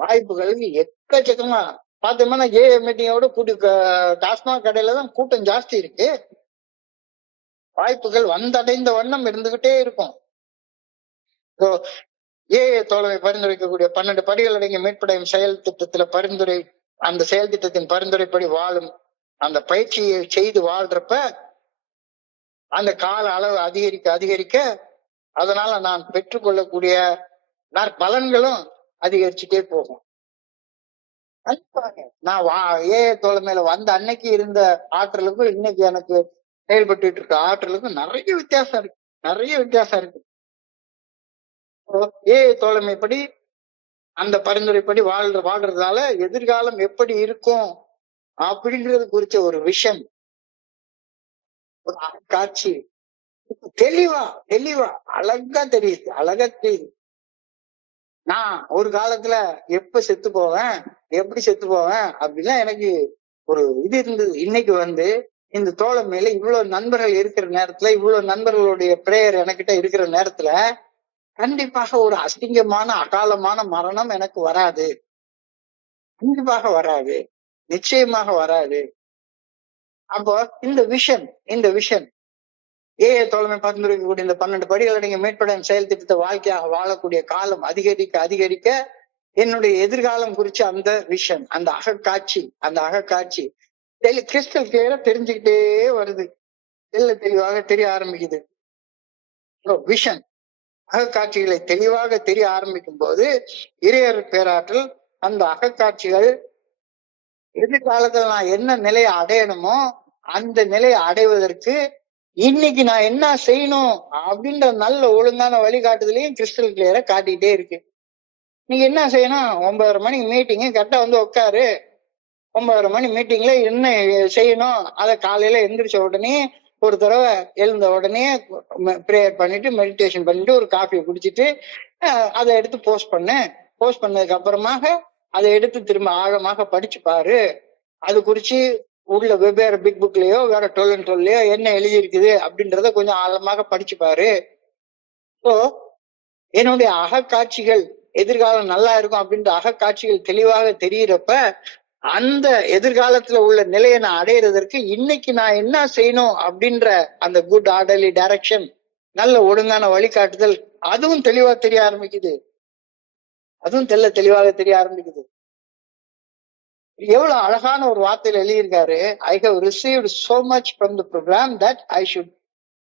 வாய்ப்புகளுக்கு எக்கச்சக்கமா பார்த்தோம்னா ஏஏ மீட்டிங்கோட டாஸ்மாக் கடையில தான் கூட்டம் ஜாஸ்தி இருக்கு. வாய்ப்புகள் வந்தடைந்த வண்ணம் இருந்துகிட்டே இருக்கும். ஏஏ தோழமை பரிந்துரைக்கக்கூடிய 12 படிகள் அடங்கிய மீட்படையும் செயல் திட்டத்துல அந்த செயல் திட்டத்தின் பரிந்துரைப்படி வாழும் அந்த பயிற்சியை செய்து வாழ்றப்ப அந்த கால அளவு அதிகரிக்க அதனால நான் பெற்றுக்கொள்ளக்கூடிய பலன்களும் அதிகரிச்சுட்டே போகும். நான் ஏஏ தோழமையில வந்த அன்னைக்கு இருந்த ஆற்றலுக்கும் இன்னைக்கு எனக்கு செயல்பட்டு இருக்க ஆற்றலுக்கும் நிறைய வித்தியாசம் இருக்கு. ஏஏ தோழமைப்படி அந்த பரிந்துரைப்படி வாழ்றதால எதிர்காலம் எப்படி இருக்கும் அப்படின்றது குறிச்ச ஒரு விஷன், ஒரு காட்சி தெளிவா அழகா தெரியுது. நான் ஒரு காலத்துல எப்படி செத்து போவேன் அப்படின்னா எனக்கு ஒரு இது இருந்தது. இன்னைக்கு இந்த தோழமையில இவ்வளவு நண்பர்கள் இருக்கிற நேரத்துல, இவ்வளவு நண்பர்களுடைய பிரேயர் எனக்கிட்ட இருக்கிற நேரத்துல கண்டிப்பாக ஒரு அசிங்கமான அகாலமான மரணம் எனக்கு வராது. கண்டிப்பாக வராது, நிச்சயமாக வராது. அப்போ இந்த விஷன் ஏஏ தோழமை பரிந்துரைக்கக்கூடிய இந்த 12 படிகள் அடங்கிய மீட்படையும் செயல் திட்டத்தை வாழ்க்கையாக வாழக்கூடிய காலம் அதிகரிக்க என்னுடைய எதிர்காலம் குறிச்சு அந்த விஷன், அந்த அகக்காட்சி கிறிஸ்டல் கிளியரா தெரிஞ்சுக்கிட்டே வருது. தெளிவாக தெரிய ஆரம்பிக்குது. விஷன் அகக்காட்சிகளை தெளிவாக தெரிய ஆரம்பிக்கும் போது இறையர் பேராற்றல் அந்த அகக்காட்சிகள் எதிர்காலத்துல நான் என்ன நிலையை அடையணுமோ அந்த நிலையை அடைவதற்கு இன்னைக்கு நான் என்ன செய்யணும் அப்படின்ற நல்ல ஒழுங்கான வழிகாட்டுதலையும் கிறிஸ்டல் கிளியரா காட்டிக்கிட்டே இருக்கு. நீங்க என்ன செய்யணும், 9:30 மணிக்கு மீட்டிங்கு கரெக்டா உட்காரு. 9:30 மணி மீட்டிங்ல என்ன செய்யணும் அதை காலையில எந்திரிச்ச உடனே ஒரு தடவை எழுந்த உடனே ப்ரேயர் பண்ணிட்டு மெடிடேஷன் பண்ணிட்டு ஒரு காஃபியை குடிச்சிட்டு அதை எடுத்து போஸ்ட் பண்ணு. போஸ்ட் பண்ணதுக்கு அப்புறமாக அதை எடுத்து திரும்ப ஆழமாக படிச்சு பாரு. அது குறிச்சு உள்ள வெவ்வேறு பிக் புக்லயோ வேற 12 என்ன எழுதி இருக்குது அப்படின்றத கொஞ்சம் ஆழமாக படிச்சு பாரு. ஸோ என்னுடைய அகக்காட்சிகள் எதிர்காலம் நல்லா இருக்கும் அப்படின்ற அகக்காட்சிகள் தெளிவாக தெரியிறப்ப அந்த எதிர்காலத்துல உள்ள நிலையை நான் அடையிறதற்கு இன்னைக்கு நான் என்ன செய்யணும் அப்படின்ற அந்த குட் ஆர்டர்லி டைரக்ஷன், நல்ல ஒழுங்கான வழிகாட்டுதல், அதுவும் தெளிவா தெரிய ஆரம்பிக்குது. அதுவும் தெளிவாக தெரிய ஆரம்பிக்குது. எவ்வளவு அழகான ஒரு வார்த்தையில எழுதியிருக்காரு. I have received so much from the programme that I should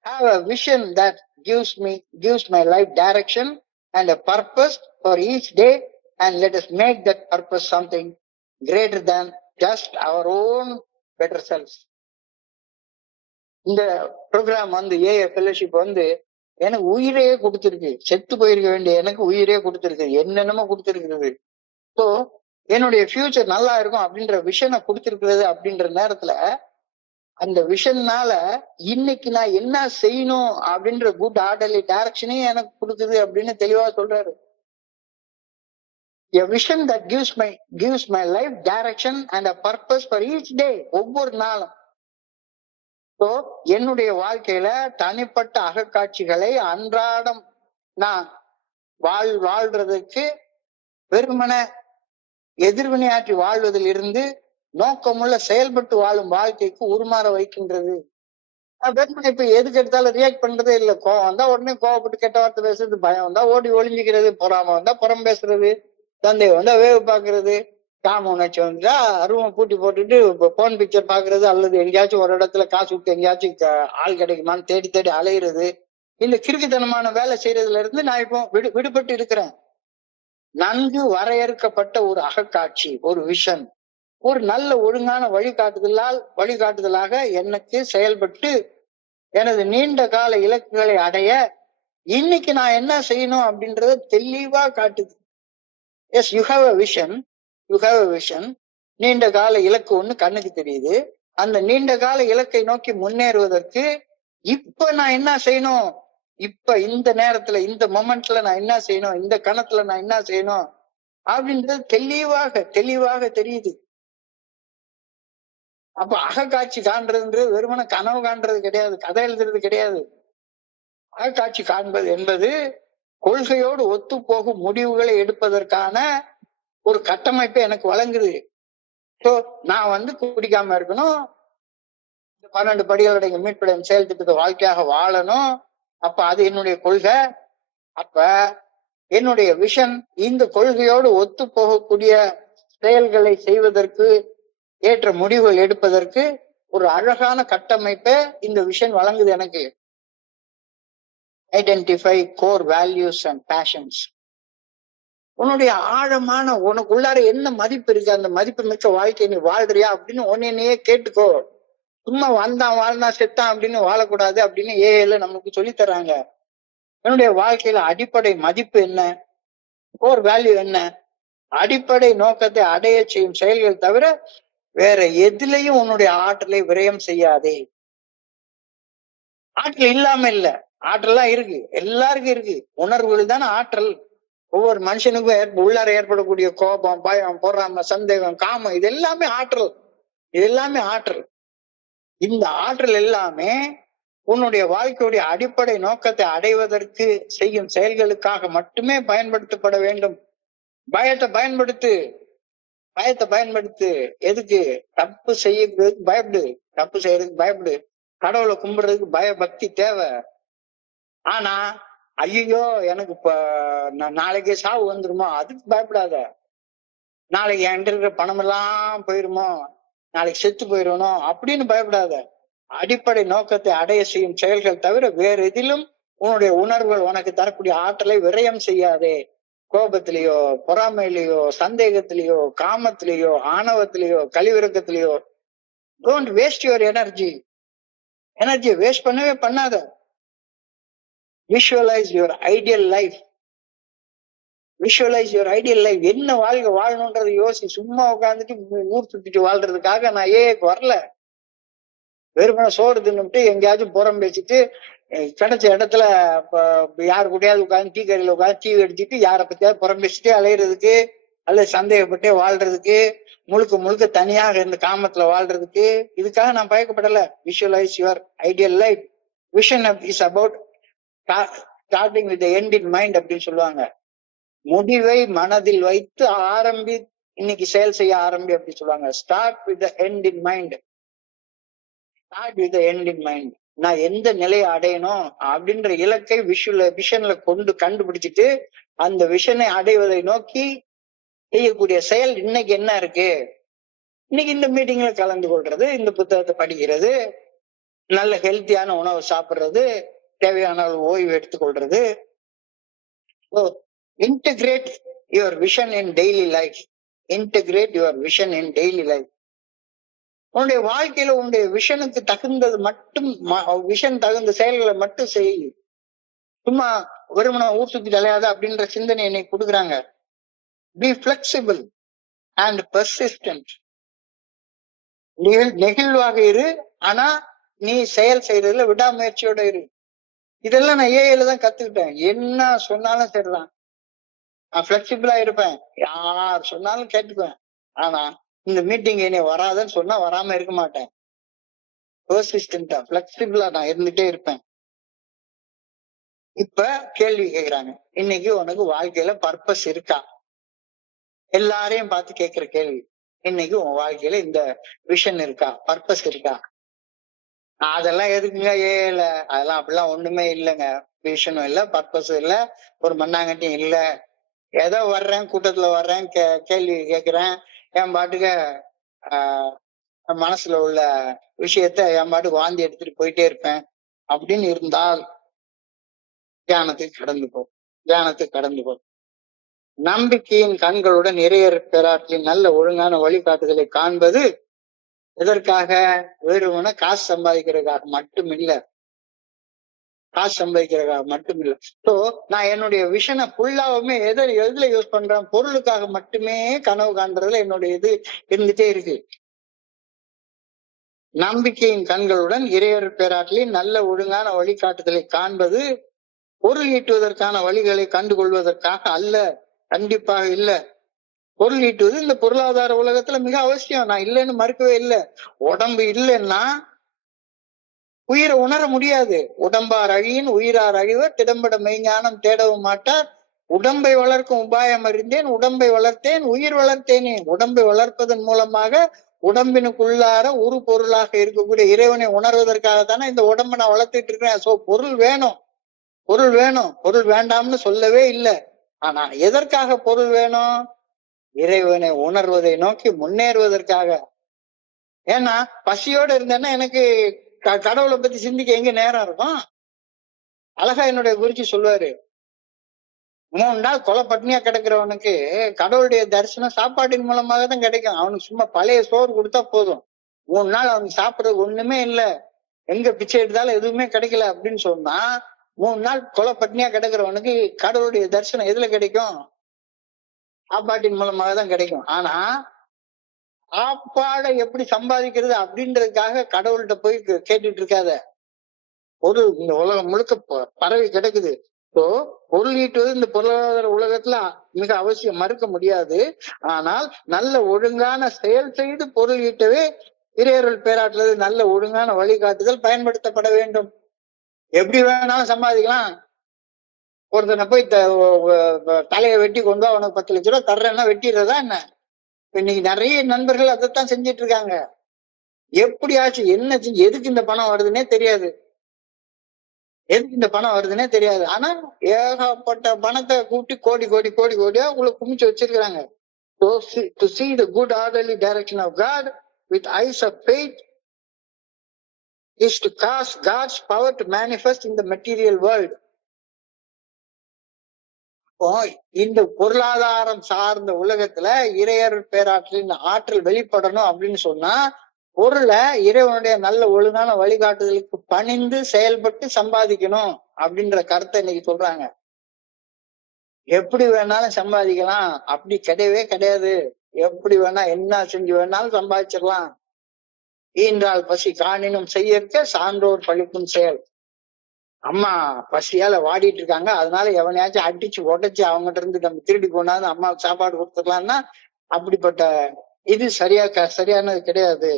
have a vision that gives my life direction and a purpose for each day, and let us make that purpose something greater than just our own better selves. இந்த program AA fellowship எனக்கு உயிரையே கொடுத்திருக்கு. செத்து போயிருக்க வேண்டிய எனக்கு உயிரே கொடுத்திருக்கு, என்னென்னமோ கொடுத்திருக்கிறது. ஸோ என்னுடைய ஃபியூச்சர் நல்லா இருக்கும் அப்படின்ற விஷனை கொடுத்திருக்கிறது. அப்படின்ற நேரத்துல அந்த விஷன்னால இன்னைக்கு நான் என்ன செய்யணும் அப்படின்ற குட் ஆர்டர்லி டைரக்ஷனே எனக்கு கொடுக்குது அப்படின்னு தெளிவா சொல்றாரு. A vision that gives my life direction and a purpose for each day. ஒவ்வொரு நாளும். ஸோ என்னுடைய வாழ்க்கையில தனிப்பட்ட அகக்காட்சிகளை அன்றாடம் நான் வாழ்றதுக்கு வெறுமன எதிர்வினையாற்றி வாழ்வதில் இருந்து நோக்கமுள்ள செயல்பட்டு வாழும் வாழ்க்கைக்கு உருமாற வைக்கின்றது. வெறுமனை இப்ப எதுக்கு எடுத்தாலும் ரியாக்ட் பண்றதே இல்லை. கோவம் வந்தா உடனே கோவப்பட்டு கெட்ட வார்த்தை பேசுறது, பயம் வந்தா ஓடி ஒளிஞ்சிக்கிறது, பொறாம வந்தா புறம் பேசுறது, சந்தேகம் வந்தா வேவு பாக்குறது, காம உணர்ச்சி வந்துட்டா ரூமை பூட்டி போட்டுட்டு போன் பிக்சர் பாக்குறது, அல்லது எங்கேயாச்சும் ஒரு இடத்துல காசு விட்டு எங்கேயாச்சும் ஆள் கிடைக்குமான்னு தேடி தேடி அலையிறது. இந்த கிறுக்குத்தனமான வேலை செய்யறதுல இருந்து நான் இப்போ விடுபட்டு இருக்கிறேன். நன்கு வரையறுக்கப்பட்ட ஒரு அகக்காட்சி, ஒரு விஷன், ஒரு நல்ல ஒழுங்கான வழிகாட்டுதலாக எனக்கு செயல்பட்டு எனது நீண்ட கால இலக்குகளை அடைய இன்னைக்கு நான் என்ன செய்யணும் அப்படின்றத தெளிவா காட்டுது. Yes, you have a vision. நீண்ட கால இலக்கு ஒண்ணு கண்ணுக்கு தெரியுது. அந்த நீண்ட கால இலக்கை நோக்கி முன்னேறுவதற்கு இப்ப நான் என்ன செய்யணும், இப்ப இந்த நேரத்துல இந்த மொமெண்ட்ல நான் என்ன செய்யணும், இந்த கணத்துல நான் என்ன செய்யணும் அப்படின்றது தெளிவாக தெரியுது. அப்ப அகக்காட்சி காண்றதுன்றது வெறுமன கனவு காண்றது கிடையாது, கதை எழுதுறது கிடையாது. அகக்காட்சி காண்பது என்பது கொள்கையோடு ஒத்து போகும் முடிவுகளை எடுப்பதற்கான ஒரு கட்டமைப்பை எனக்கு வழங்குது. ஸோ நான் குடிக்காம இருக்கணும், 12 படிகளுடைய மீட்புடைய செயல் திட்டத்தை வாழ்க்கையாக வாழணும். அப்ப அது என்னுடைய கொள்கை. அப்ப என்னுடைய விஷன் இந்த கொள்கையோடு ஒத்து போகக்கூடிய செயல்களை செய்வதற்கு ஏற்ற முடிவுகள் எடுப்பதற்கு ஒரு அழகான கட்டமைப்பை இந்த விஷன் வழங்குது எனக்கு. Identify core values and passions. உன்னுடைய ஆழமான உனக்குள்ளார என்ன மதிப்பு இருக்கு, அந்த மதிப்பு மிக்க வாழ்க்கை நீ வாழ்றியா அப்படின்னு உன்னையே கேட்டுக்கோ. சும்மா வாழ்ந்தான் செத்தான் அப்படின்னு வாழக்கூடாது அப்படின்னு ஏஏல நமக்கு சொல்லி தர்றாங்க. என்னுடைய வாழ்க்கையில அடிப்படை மதிப்பு என்ன, கோர் வேல்யூ என்ன, அடிப்படை நோக்கத்தை அடைய செய்யும் செயல்கள் தவிர வேற எதுலையும் உன்னுடைய ஆற்றலை விரயம் செய்யாதே. ஆற்றல் இல்லாம இல்ல, ஆற்றல்லாம் இருக்கு, எல்லாருக்கும் இருக்கு. உணர்வுகள் தானே ஆற்றல். ஒவ்வொரு மனுஷனுக்கும் உள்ளார ஏற்படக்கூடிய கோபம், பயம், பொறாமை, சந்தேகம், காமம், இது எல்லாமே ஆற்றல். இந்த ஆற்றல் எல்லாமே உன்னுடைய வாழ்க்கையுடைய அடிப்படை நோக்கத்தை அடைவதற்கு செய்யும் செயல்களுக்காக மட்டுமே பயன்படுத்தப்பட வேண்டும். பயத்தை பயன்படுத்து. எதுக்கு? தப்பு செய்யறதுக்கு பயப்படு. கடவுளை கும்பிடுறதுக்கு பயபக்தி தேவை. ஆனா ஐயோ எனக்கு இப்ப நாளைக்கே சாவு வந்துருமோ அதுக்கு பயப்படாத. நாளைக்கு என்கிட்ட இருக்கிற பணம் எல்லாம் போயிருமோ, நாளைக்கு செத்து போயிடணும் அப்படின்னு பயப்படாத. அடிப்படை நோக்கத்தை அடைய செய்யும் செயல்கள் தவிர வேற எதிலும் உன்னுடைய உணர்வுகள் உனக்கு தரக்கூடிய ஆற்றலை விரயம் செய்யாதே. கோபத்திலேயோ, பொறாமையிலேயோ, சந்தேகத்திலேயோ, காமத்திலேயோ, ஆணவத்திலேயோ, கழிவிறக்கத்திலேயோ டோன்ட் வேஸ்ட் யுவர் எனர்ஜியை வேஸ்ட் பண்ணவே பண்ணாத. Visualise your ideal life. என்ன வாழ்க்கை வாழணும்ன்றது யோசி. சும்மா உட்காந்துட்டு ஊர் சுத்திட்டு வாழ்றதுக்காக நான் ஏக்கு வரல. வெறுமனை சோறு தின்னுட்டு எங்கேயாச்சும் புறம் பேசிட்டு கிடைச்ச இடத்துல யாரு கூடயாவது உட்காந்து டீ கடையில உட்காந்து டீ அடிச்சுட்டு யாரை பத்தியாவது புறம் பேசிட்டே அலையிறதுக்கு அல்லது சந்தேகப்பட்டே வாழ்றதுக்கு முழுக்க முழுக்க தனியாக இருந்த காமத்துல வாழ்றதுக்கு இதுக்காக நான் பயக்கப்படல. Visualise your ideal life. Vision is about starting with end in mind அப்படின்னு சொல்லுவாங்க. முடிவை மனதில் வைத்து இன்னைக்கு செயல் செய்ய ஆரம்பி அப்படி சொல்லுவாங்க. Start with end in mind. Start with end in mind. நான் எந்த நிலையை அடையணும் அப்படின்ற இலக்கை விஷன்ல கண்டுபிடிச்சிட்டு அந்த விஷனை அடைவதை நோக்கி செய்யக்கூடிய செயல் இன்னைக்கு என்ன இருக்கு? இன்னைக்கு இந்த மீட்டிங்ல கலந்து கொள்றது, இந்த புத்தகத்தை படிக்கிறது, நல்ல ஹெல்த்தியான உணவு சாப்பிடுறது, தேவையான ஓய்வு எடுத்துக்கொள்றது. Integrate your vision in daily life. Integrate your vision in daily life. உன்னுடைய வாழ்க்கையில உன்னுடைய விஷனுக்கு தகுந்தது மட்டும், விஷன் தகுந்த செயல்களை மட்டும் செய். சும்மா வெறுமனை ஊர் சுத்தி தலையாத அப்படின்ற சிந்தனை இன்னைக்கு கொடுக்குறாங்க. Be flexible and persistent. நெகிழ்வாக இரு, ஆனா நீ செயல் செய்யறதுல விடாமுயற்சியோட இரு. இதெல்லாம் நான் ஏஐல தான் கத்துக்கிட்டேன். என்ன சொன்னாலும் சரிதான், நான் பிளெக்சிபிளா இருப்பேன், யார் சொன்னாலும் கேட்டுக்குவேன். ஆனா இந்த மீட்டிங் என்னை வராதுன்னு சொன்னா வராம இருக்க மாட்டேன். பெர்சிஸ்டன்டா பிளெக்சிபிளா நான் இருந்துட்டே இருப்பேன். இப்ப கேள்வி கேக்குறாங்க, இன்னைக்கு உனக்கு வாழ்க்கையில பர்பஸ் இருக்கா? எல்லாரையும் பார்த்து கேட்கிற கேள்வி, இன்னைக்கு உன் வாழ்க்கையில இந்த விஷன் இருக்கா, பர்பஸ் இருக்கா? அதெல்லாம் எதுக்குங்க ஏல? அதெல்லாம் அப்படிலாம் ஒண்ணுமே இல்லைங்க. விஷனும் இல்ல, பர்பஸும் இல்ல, ஒரு மண்ணாங்கட்டியும் இல்ல. ஏதோ வர்றேன், கூட்டத்துல வர்றேன், கேள்வி கேட்கிறேன், என் பாட்டுக்கு மனசுல உள்ள விஷயத்த என் பாட்டுக்கு வாந்தி எடுத்துட்டு போயிட்டே இருப்பேன் அப்படின்னு இருந்தால் தியானத்துக்கு கடந்து போ. நம்பிக்கையின் கண்களுடன் இறையர் பேராற்றின் நல்ல ஒழுங்கான வழிகாட்டுதலை காண்பது எதற்காக? வெறுமன காசு சம்பாதிக்கிறதுக்காக மட்டும் இல்ல. சோ நான் என்னுடைய விஷனை ஃபுல்லாவுமே எதுல யூஸ் பண்றேன்? பொருளுக்காக மட்டுமே கனவு காண்றதுல என்னுடைய இது இருந்துட்டே இருக்கு. நம்பிக்கையின் கண்களுடன் இறையர் பேராற்றின் நல்ல ஒழுங்கான வழிகாட்டுதலை காண்பது பொருள் ஈட்டுவதற்கான வழிகளை கண்டுகொள்வதற்காக அல்ல, கண்டிப்பாக இல்ல. பொருள் ஈட்டுவது இந்த பொருளாதார உலகத்துல மிக அவசியம், நான் இல்லைன்னு மறுக்கவே இல்லை. உடம்பு இல்லைன்னா உயிரை உணர முடியாது. உடம்பார் அழியின் உயிரார் அழிவர், திடம்பட மெய்ஞானம் தேடவும் மாட்டார். உடம்பை வளர்க்கும் உபாயம் அறிந்தேன், உடம்பை வளர்த்தேன், உயிர் வளர்த்தேனே. உடம்பை வளர்ப்பதன் மூலமாக உடம்பினுக்குள்ளார ஒரு பொருளாக இருக்கக்கூடிய இறைவனை உணர்வதற்காக தானே இந்த உடம்பை நான் வளர்த்துட்டு இருக்கேன். சோ பொருள் வேணும், பொருள் வேண்டாம்னு சொல்லவே இல்லை. ஆனா எதற்காக பொருள் வேணும்? இறைவனை உணர்வதை நோக்கி முன்னேறுவதற்காக. ஏன்னா பசியோட இருந்தேன்னா எனக்கு கடவுளை பத்தி சிந்திக்க எங்க நேரம் இருக்கும்? அழகா என்னுடைய குருஜி சொல்லுவாரு, 3 நாள் கொலை பட்னியா கிடக்கிறவனுக்கு கடவுளுடைய தரிசனம் சாப்பாட்டின் மூலமாக தான் கிடைக்கும். அவனுக்கு சும்மா பழைய சோறு கொடுத்தா போதும். 3 நாள் அவனுக்கு சாப்பிடுறது ஒண்ணுமே இல்ல, எங்க பிச்சை எடுத்தாலும் எதுவுமே கிடைக்கல அப்படின்னு சொன்னா, 3 நாள் கொலை பட்னியா கிடக்கிறவனுக்கு கடவுளுடைய தரிசனம் எதுல கிடைக்கும்? சாப்பாட்டின் மூலமாக தான் கிடைக்கும். ஆனா சாப்பாடை எப்படி சம்பாதிக்கிறது அப்படின்றதுக்காக கடவுள்கிட்ட போய் கேட்டுட்டு இருக்காத. இந்த உலகம் முழுக்க பரவி கிடக்குது. ஸோ பொருள் ஈட்டுவது இந்த பொருளாதார உலகத்துல மிக அவசியம், மறுக்க முடியாது. ஆனால் நல்ல ஒழுங்கான செயல் செய்து பொருள் ஈட்டவே இறையருள் பேராற்றுவது நல்ல ஒழுங்கான வழிகாட்டுதல் பயன்படுத்தப்பட வேண்டும். எப்படி வேணாலும் சம்பாதிக்கலாம். ஒருத்தனை போய் தலையை வெட்டி கொண்டு வா, உனக்கு 10 லட்ச ரூபாய் தர்றேன்னா வெட்டிடுறதா என்ன? இன்னைக்கு நிறைய நண்பர்கள் அதைத்தான் செஞ்சிட்டு இருக்காங்க. எப்படியாச்சும் என்ன எதுக்கு இந்த பணம் வருதுன்னே தெரியாது, ஆனா ஏகப்பட்ட பணத்தை கூட்டி கோடியா உங்களை குமிச்சு வச்சிருக்கிறாங்க. To see the good orderly direction of God with eyes of faith is to cause God's power to manifest in the material world. இந்த பொருளாதாரம் சார்ந்த உலகத்துல இறையர் பேராற்றலின் ஆற்றல் வெளிப்படணும் அப்படின்னு சொன்னா பொருளை இறைவனுடைய நல்ல ஒழுங்கான வழிகாட்டுதலுக்கு பணிந்து செயல்பட்டு சம்பாதிக்கணும் அப்படின்ற கருத்தை இன்னைக்கு சொல்றாங்க. எப்படி வேணாலும் சம்பாதிக்கலாம் அப்படி கிடையவே கிடையாது. எப்படி வேணா என்ன செஞ்சு வேணாலும் சம்பாதிச்சிடலாம். ஈன்றால் பசி காணினும் செய்யற்க சான்றோர் பழிக்கும் செயல். அம்மா பசியால வாடிட்டு இருக்காங்க, அதனால எவனையாச்சும் அடிச்சு உடைச்சு அவங்ககிட்ட இருந்து நம்ம திருடி கொண்டாந்து அம்மாவுக்கு சாப்பாடு கொடுத்துக்கலாம்னா அப்படிப்பட்ட இது சரியானது கிடையாது.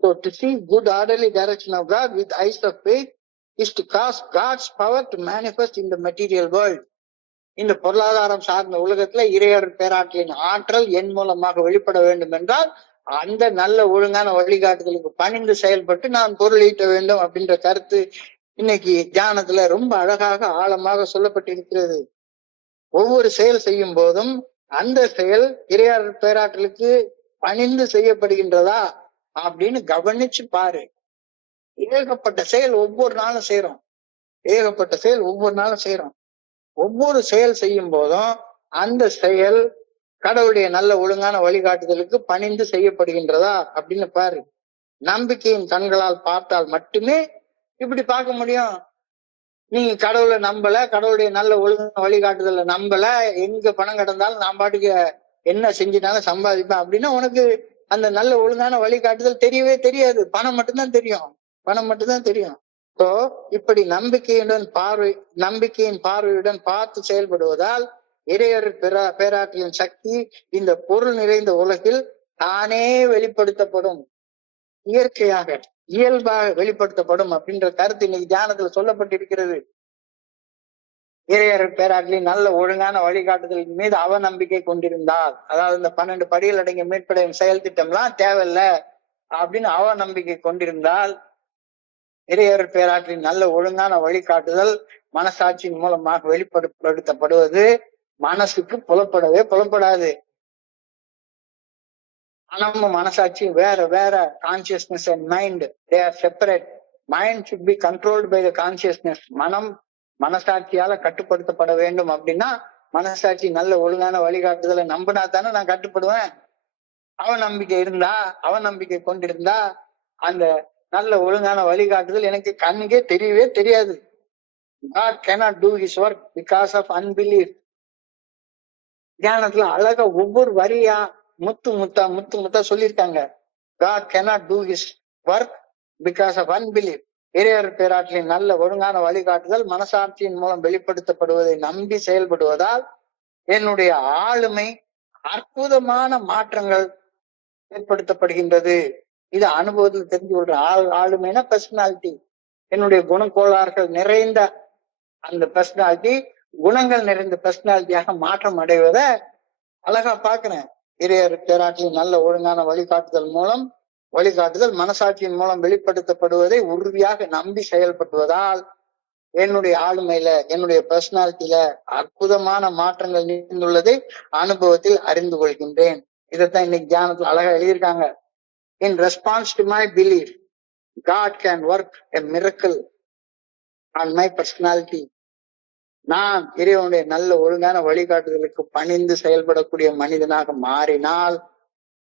So to see good orderly direction of God with eyes of faith is to cause God's power to manifest in the material world. இந்த பொருளாதாரம் சார்ந்த உலகத்துல இறையர் பேராற்றலின் ஆற்றல் என் மூலமாக வெளிப்பட வேண்டும் என்றால் அந்த நல்ல ஒழுங்கான வழிகாட்டுதலுக்கு பணிந்து செயல்பட்டு நான் பொருள் ஈட்ட வேண்டும் அப்படின்ற கருத்து இன்னைக்கு தியானத்துல ரொம்ப அழகாக ஆழமாக சொல்லப்பட்டிருக்கிறது. ஒவ்வொரு செயல் செய்யும் போதும் அந்த செயல் இறையார் பேராற்றலுக்கு பணிந்து செய்யப்படுகின்றதா அப்படின்னு கவனிச்சு பாரு. ஏகப்பட்ட செயல் ஒவ்வொரு நாளும் செய்யறோம், ஒவ்வொரு செயல் செய்யும் போதும் அந்த செயல் கடவுளுடைய நல்ல ஒழுங்கான வழிகாட்டுதலுக்கு பணிந்து செய்யப்படுகின்றதா அப்படின்னு பாரு. நம்பிக்கையின் கண்களால் பார்த்தால் மட்டுமே இப்படி பார்க்க முடியும். நீ கடவுளை நம்பல, கடவுளுடைய நல்ல ஒழுங்கான வழிகாட்டுதல நம்பல, எங்க பணம் கிடந்தாலும் நான் பாட்டுக்கு என்ன செஞ்சினாலும் சம்பாதிப்பேன் அப்படின்னா உனக்கு அந்த நல்ல ஒழுங்கான வழிகாட்டுதல் தெரியவே தெரியாது. பணம் மட்டும்தான் தெரியும். சோ இப்படி நம்பிக்கையின் பார்வையுடன் பார்த்து செயல்படுவதால் இறையர் பேராற்றலின் சக்தி இந்த பொருள் நிறைந்த உலகில் தானே வெளிப்படுத்தப்படும், இயற்கையாக இயல்பாக வெளிப்படுத்தப்படும் அப்படின்ற கருத்து இன்னைக்கு தியானத்துல சொல்லப்பட்டிருக்கிறது. இறையர் பேராற்றலின் நல்ல ஒழுங்கான வழிகாட்டுதலின் மீது அவநம்பிக்கை கொண்டிருந்தால், அதாவது இந்த 12 படிகள் அடங்கிய மீட்படையும் செயல் திட்டம்லாம் தேவையில்லை அப்படின்னு அவநம்பிக்கை கொண்டிருந்தால் இறையர் பேராற்றலின் நல்ல ஒழுங்கான வழிகாட்டுதல் மனசாட்சியின் மூலமாக வெளிப்படுத்தப்படுவது மனசுக்கு புலப்படாது. மனமும் மனசாட்சியும் வேற. Consciousness and mind, they are separate. Mind should be controlled by the consciousness. மனம் மனசாட்சியால கட்டுப்படுத்தப்பட வேண்டும் அப்படின்னா மனசாட்சி நல்ல ஒழுங்கான வழிகாட்டுதலை நம்பினா தானே நான் கட்டுப்படுவேன். அவநம்பிக்கை கொண்டிருந்தா அந்த நல்ல ஒழுங்கான வழிகாட்டுதல் எனக்கு கண்ணுக்கே தெரியவே தெரியாது. God cannot do his work because of unbelief. தியானத்துல அழகா ஒவ்வொரு வரியா முத்து முத்தா சொல்லியிருக்காங்க. God cannot do his work because of unbelief. இறையர் பேராற்றலின் நல்ல ஒழுங்கான வழிகாட்டுதல் மனசாட்சியின் மூலம் வெளிப்படுத்தப்படுவதை நம்பி செயல்படுவதால் என்னுடைய ஆளுமை அற்புதமான மாற்றங்கள் ஏற்படுத்தப்படுகின்றது. இது அனுபவத்தில் தெரிஞ்சு கொள்ற ஆளுமைனா பர்சனாலிட்டி. என்னுடைய குணக்கோளாறுகள் நிறைந்த அந்த பர்சனாலிட்டி குணங்கள் நிறைந்த பர்சனாலிட்டியாக மாற்றம் அடைவதை அழகா பாக்குறேன். இறையர் பேராற்றலின் நல்ல ஒழுங்கான வழிகாட்டுதல் மனசாட்சியின் மூலம் வெளிப்படுத்தப்படுவதை உறுதியாக நம்பி செயல்படுவதால் என்னுடைய ஆளுமையில என்னுடைய பர்சனாலிட்டியில அற்புதமான மாற்றங்கள் நிகழ்ந்துள்ளதை அனுபவத்தில் அறிந்து கொள்கின்றேன். இதைத்தான் இன்னைக்கு தியானத்துல அழகா எழுதியிருக்காங்க. In response to my belief, God can work a miracle on my personality. நான் இறைவனுடைய நல்ல ஒழுங்கான வழிகாட்டுதலுக்கு பணிந்து செயல்படக்கூடிய மனிதனாக மாறினால்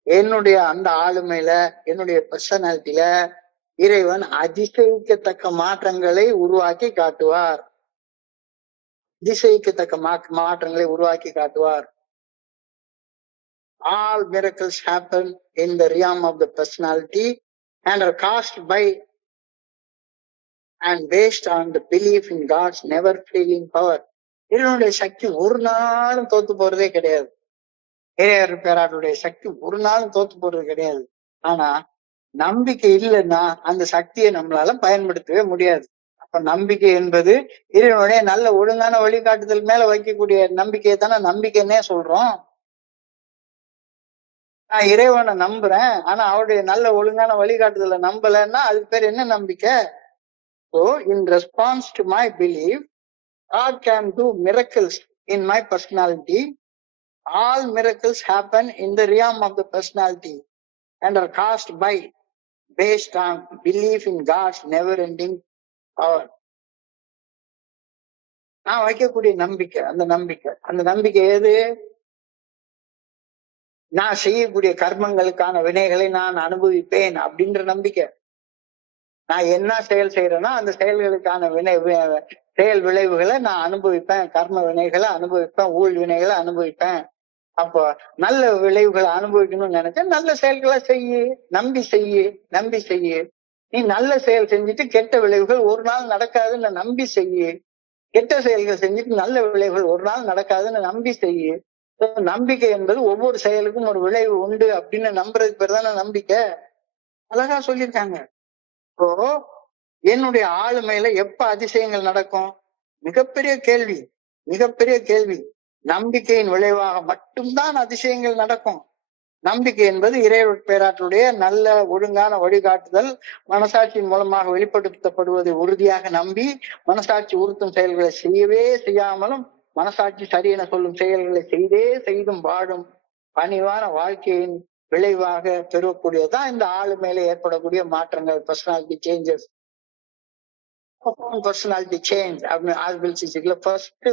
என்னுடைய அந்த ஆளுமையில என்னுடைய பர்சனாலிட்டியில இறைவன் அதிசயிக்கத்தக்க மாற்றங்களை உருவாக்கி காட்டுவார். All miracles happen in the realm of the personality and are caused by and based on the belief in God's never failing power. இறைவனுடைய சக்தி ஒரு நாளும் தோத்து போறதே கிடையாது. இறையர் பேராற்றலுடைய சக்தி ஒரு நாளும் தோத்து போறது கிடையாது. ஆனா நம்பிக்கை இல்லைன்னா அந்த சக்தியை நம்மளால பயன்படுத்தவே முடியாது. அப்ப நம்பிக்கை என்பது இறைவனுடைய நல்ல ஒழுங்கான வழிகாட்டுதல் மேல வைக்கக்கூடிய நம்பிக்கையை தானே நம்பிக்கைன்னே சொல்றோம். நான் இறைவனை நம்புறேன், ஆனா அவருடைய நல்ல ஒழுங்கான வழிகாட்டுதலை நம்பலன்னா அதுக்கு பேர் என்ன நம்பிக்கை? So in response to my belief, God can do miracles in my personality. All miracles happen in the realm of the personality and are caused based on belief in God's never-ending power. நான் வைக்கக்கூடிய நம்பிக்கை அந்த நம்பிக்கை எது? நான் செய்யக்கூடிய கர்மங்களுக்கான வினைகளை நான் அனுபவிப்பேன் அப்படின்ற நம்பிக்கை. நான் என்ன செயல் செய்யறேன்னா அந்த செயல்களுக்கான செயல் விளைவுகளை நான் அனுபவிப்பேன். கர்ம வினைகளை அனுபவிப்பேன், ஊழ் வினைகளை அனுபவிப்பேன். அப்போ நல்ல விளைவுகளை அனுபவிக்கணும்னு நினைச்சா நல்ல செயல்களை செய்யு, நம்பி செய்யு, நம்பி செய்யு. நீ நல்ல செயல் செஞ்சுட்டு கெட்ட விளைவுகள் ஒரு நாள் நடக்காதுன்னு நம்பி செய்யு. கெட்ட செயல்கள் செஞ்சுட்டு நல்ல விளைவுகள் ஒரு நாள் நடக்காதுன்னு நம்பி செய்யு. நம்பிக்கை என்பது ஒவ்வொரு செயலுக்கும் ஒரு விளைவு உண்டு அப்படின்னு நம்புறதுக்கு பேர் தானே நம்பிக்கை. அழகா சொல்லியிருக்காங்க. இப்போ என்னுடைய ஆளுமையில எப்ப அதிசயங்கள் நடக்கும்? மிகப்பெரிய கேள்வி, மிகப்பெரிய கேள்வி. நம்பிக்கையின் விளைவாக மட்டும்தான் அதிசயங்கள் நடக்கும். நம்பிக்கை என்பது இறைவன் பேராற்றுடைய நல்ல ஒழுங்கான வழிகாட்டுதல், மனசாட்சியின் மூலமாக வெளிப்படுத்தப்படுவதை உறுதியாக நம்பி மனசாட்சி உறுத்தும் செயல்களை செய்யவே செய்யாமலும் மனசாட்சி சரியென சொல்லும் செயல்களை செய்தே செய்தும் வாழும் பணிவான வாழ்க்கையின் விளைவாக பெறக்கூடியதுதான் இந்த ஆளுமையில ஏற்படக்கூடிய மாற்றங்கள், பர்சனாலிட்டி சேஞ்சஸ். பர்சனாலிட்டி சேஞ்ச் அப்படின்னு ஆல்பில் சிசிக்ல ஃபர்ஸ்ட்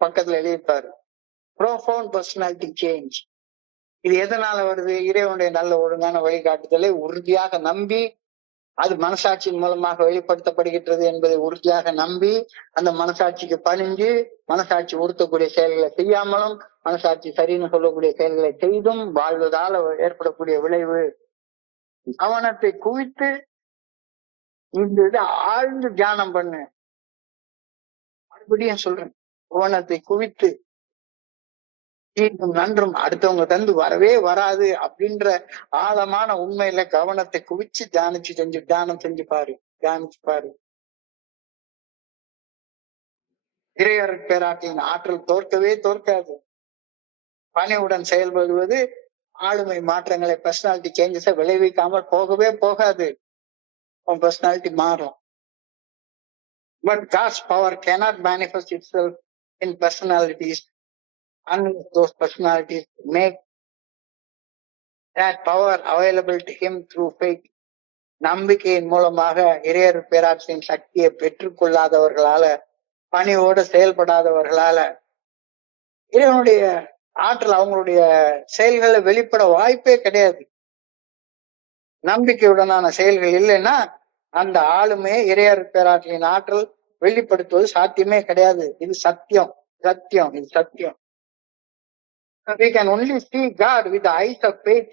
பக்கத்துல எழுதியிருப்பாரு. ப்ரோஃபவுண்ட் பர்சனாலிட்டி சேஞ்ச். இது எதனால வருது? இறைவனுடைய நல்ல ஒழுங்கான வழிகாட்டுதலை உறுதியாக நம்பி, அது மனசாட்சியின் மூலமாக வெளிப்படுத்தப்படுகின்றது என்பதை உறுதியாக நம்பி, அந்த மனசாட்சிக்கு பணிஞ்சு மனசாட்சி உறுத்தக்கூடிய செயல்களை செய்யாமலும் மனசாட்சி சரின்னு சொல்லக்கூடிய செயல்களை செய்தும் வாழ்வதால ஏற்படக்கூடிய விளைவு. கவனத்தை குவித்து இந்த இதை ஆழ்ந்து தியானம் பண்ணு. மறுபடியும் சொல்றேன், கவனத்தை குவித்து தீர்க்கும் நன்றும் அடுத்தவங்க தந்து வரவே வராது அப்படின்ற ஆழமான உண்மையில கவனத்தை குவிச்சு தியானம் செஞ்சு பாரு, தியானிச்சு பாரு. இறையர் பேராட்டின் ஆற்றல் தோற்கவே தோற்காது. பணிவுடன் செயல்படுவது ஆளுமை மாற்றங்களை, பர்சனாலிட்டி சேஞ்சஸை விளைவிக்காமல் போகவே போகாது. உன் பர்சனாலிட்டி மாறும். But God's power cannot manifest itself in personalities unless those personalities make that power available to him through faith. நம்பிக்கையின் மூலமாக இறையர் பேராட்சியின் சக்தியை பெற்றுக் கொள்ளாதவர்களால, பணியோடு செயல்படாதவர்களால இறைவனுடைய ஆற்றல் அவங்களுடைய செயல்களை வெளிப்பட வாய்ப்பே கிடையாது. நம்பிக்கையுடனான செயல்கள் இல்லைன்னா அந்த ஆளுமையை இறையர் பேராற்றலின் ஆற்றல் வெளிப்படுத்துவது சாத்தியமே கிடையாது. இது சத்தியம், சத்தியம், இது சத்தியம். We can only see God with the eyes of faith,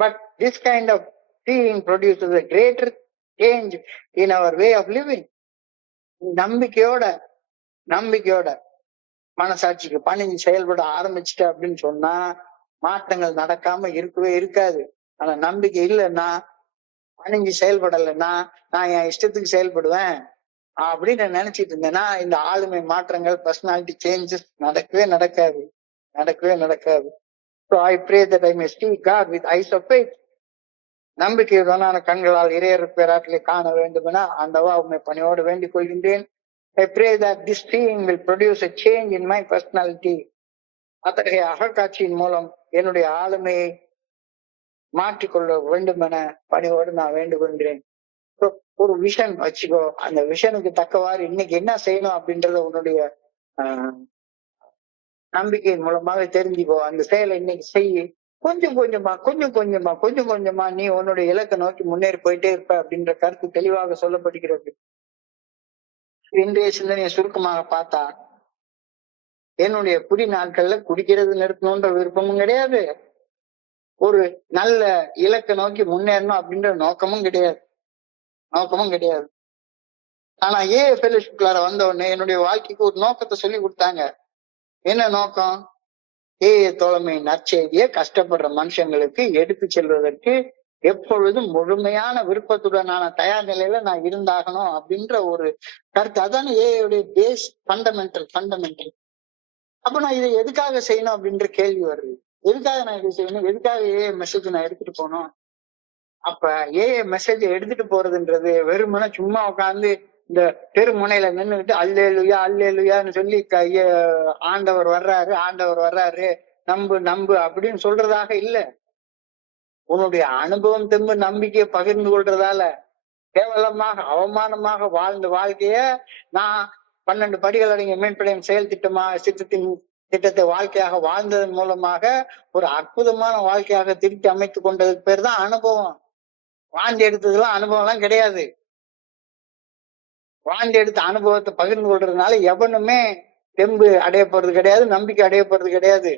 but this kind of seeing produces a greater change in our way of living. நம்பிக்கையோட மனசாட்சிக்கு பணிஞ்சு செயல்பட ஆரம்பிச்சுட்டு அப்படின்னு சொன்னா மாற்றங்கள் நடக்காம இருக்கவே இருக்காது. ஆனா நம்பிக்கை இல்லைன்னா, பணிஞ்சு செயல்படலைன்னா, நான் என் இஷ்டத்துக்கு செயல்படுவேன் அப்படின்னு நினைச்சிட்டு இருந்தேன்னா இந்த ஆளுமை மாற்றங்கள், பர்சனாலிட்டி சேஞ்சஸ் நடக்கவே நடக்காது. So I pray that I may see God with eyes of faith. நம்பிக்கையுடனான கண்களால் இறையர் பேராற்றலை காண வேண்டும் என ஆண்டவா உண்மை பணியோடு வேண்டிக் கொள்கின்றேன். I pray that this seeing will produce a change in my personality. அத்தகைய அகக்காட்சியின் மூலம் என்னுடைய ஆளுமையை மாற்றிக்கொள்ள வேண்டும் என பணியோடு நான் வேண்டுகொள்கிறேன். ஒரு விஷன் வச்சுக்கோ, அந்த விஷனுக்கு தக்கவாறு இன்னைக்கு என்ன செய்யணும் அப்படின்றத உன்னுடைய நம்பிக்கையின் மூலமாக தெரிஞ்சுக்கோ. அந்த செயலை இன்னைக்கு செய்ய கொஞ்சம் கொஞ்சமா நீ உன்னுடைய இலக்கை நோக்கி முன்னேறி போயிட்டே இருப்ப அப்படின்ற கருத்து தெளிவாக சொல்லப்படுகிறது. இன்றைய சிந்தனையை சுருக்கமாக பார்த்தா, என்னுடைய குடி நாட்கள்ல குடிக்கிறது நிறுத்தணும்ன்ற விருப்பமும் கிடையாது, ஒரு நல்ல இலக்கை நோக்கி முன்னேறணும் அப்படின்ற நோக்கமும் கிடையாது. ஆனா ஃபெலோஷிப்ல வந்த உடனே என்னுடைய வாழ்க்கைக்கு ஒரு நோக்கத்தை சொல்லி கொடுத்தாங்க. என்ன நோக்கம்? தோழமை நற்செய்தியை கஷ்டப்படுற மனுஷங்களுக்கு எடுத்து செல்வதற்கு எப்பொழுதும் முழுமையான விருப்பத்துடனான தயார் நிலையில நான் இருந்தாகணும் அப்படின்ற ஒரு கருத்து. அதான ஏடைய பேஸ், ஃபண்டமெண்டல். அப்ப நான் இதை எதுக்காக செய்யணும் அப்படின்ற கேள்வி வருது. எதுக்காக நான் இதை செய்யணும்? எதுக்காக மெசேஜ் நான் எடுத்துட்டு போனோம்? அப்ப மெசேஜ் எடுத்துட்டு போறதுன்றது வெறுமனே சும்மா உட்காந்து இந்த தெருமுனையில நின்றுகிட்டு அல்லேலுயான்னு சொல்லி ஆண்டவர் வர்றாரு நம்பு அப்படின்னு சொல்றதாக இல்ல. உன்னுடைய அனுபவம் தெம்பு நம்பிக்கையை பகிர்ந்து கொள்றதால கேவலமாக அவமானமாக வாழ்ந்த வாழ்க்கைய நான் 12 படிகள் அடங்கிய மேம்படையும் செயல் திட்டத்தை வாழ்க்கையாக வாழ்ந்ததன் மூலமாக ஒரு அற்புதமான வாழ்க்கையாக திருத்தி அமைத்துக் கொண்டதுக்கு பேர் தான் அனுபவம். வாழ்ந்து எடுத்ததுலாம் அனுபவம் எல்லாம் கிடையாது. வாழ்ந்து எடுத்த அனுபவத்தை பகிர்ந்து கொள்றதுனால எவனுமே தெம்பு அடைய போறது கிடையாது, நம்பிக்கை அடைய போறது கிடையாது.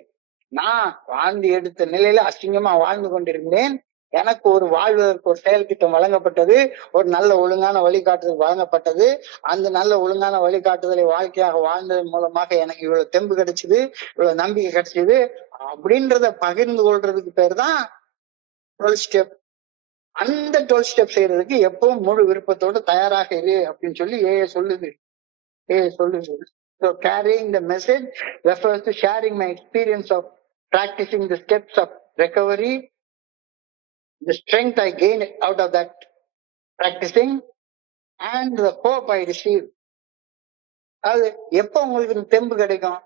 நான் வாழ்ந்து எடுத்த நிலையில அசிங்கமா வாழ்ந்து கொண்டிருந்தேன். எனக்கு ஒரு வாழ்வதற்கு ஒரு செயல் திட்டம் வழங்கப்பட்டது. ஒரு நல்ல ஒழுங்கான வழிகாட்டுதல் வழங்கப்பட்டது. அந்த நல்ல ஒழுங்கான வழிகாட்டுதலை வாழ்க்கையாக வாழ்ந்ததன் மூலமாக எனக்கு இவ்வளவு தெம்பு கிடைச்சது, இவ்வளவு நம்பிக்கை கிடைச்சது அப்படின்றத பகிர்ந்து கொள்றதுக்கு பேர் தான் 12 ஸ்டெப். அந்த 12 ஸ்டெப் செய்யறதுக்கு எப்பவும் முழு விருப்பத்தோடு தயாராக இரு அப்படின்னு சொல்லி சொல்லுது. சொல்லுது. So carrying the message refers to sharing my experience of practicing the steps of recovery, the strength I gained out of that practicing, and the hope I received. அது எப்ப உங்களுக்கு தெம்பு கிடைக்கும்?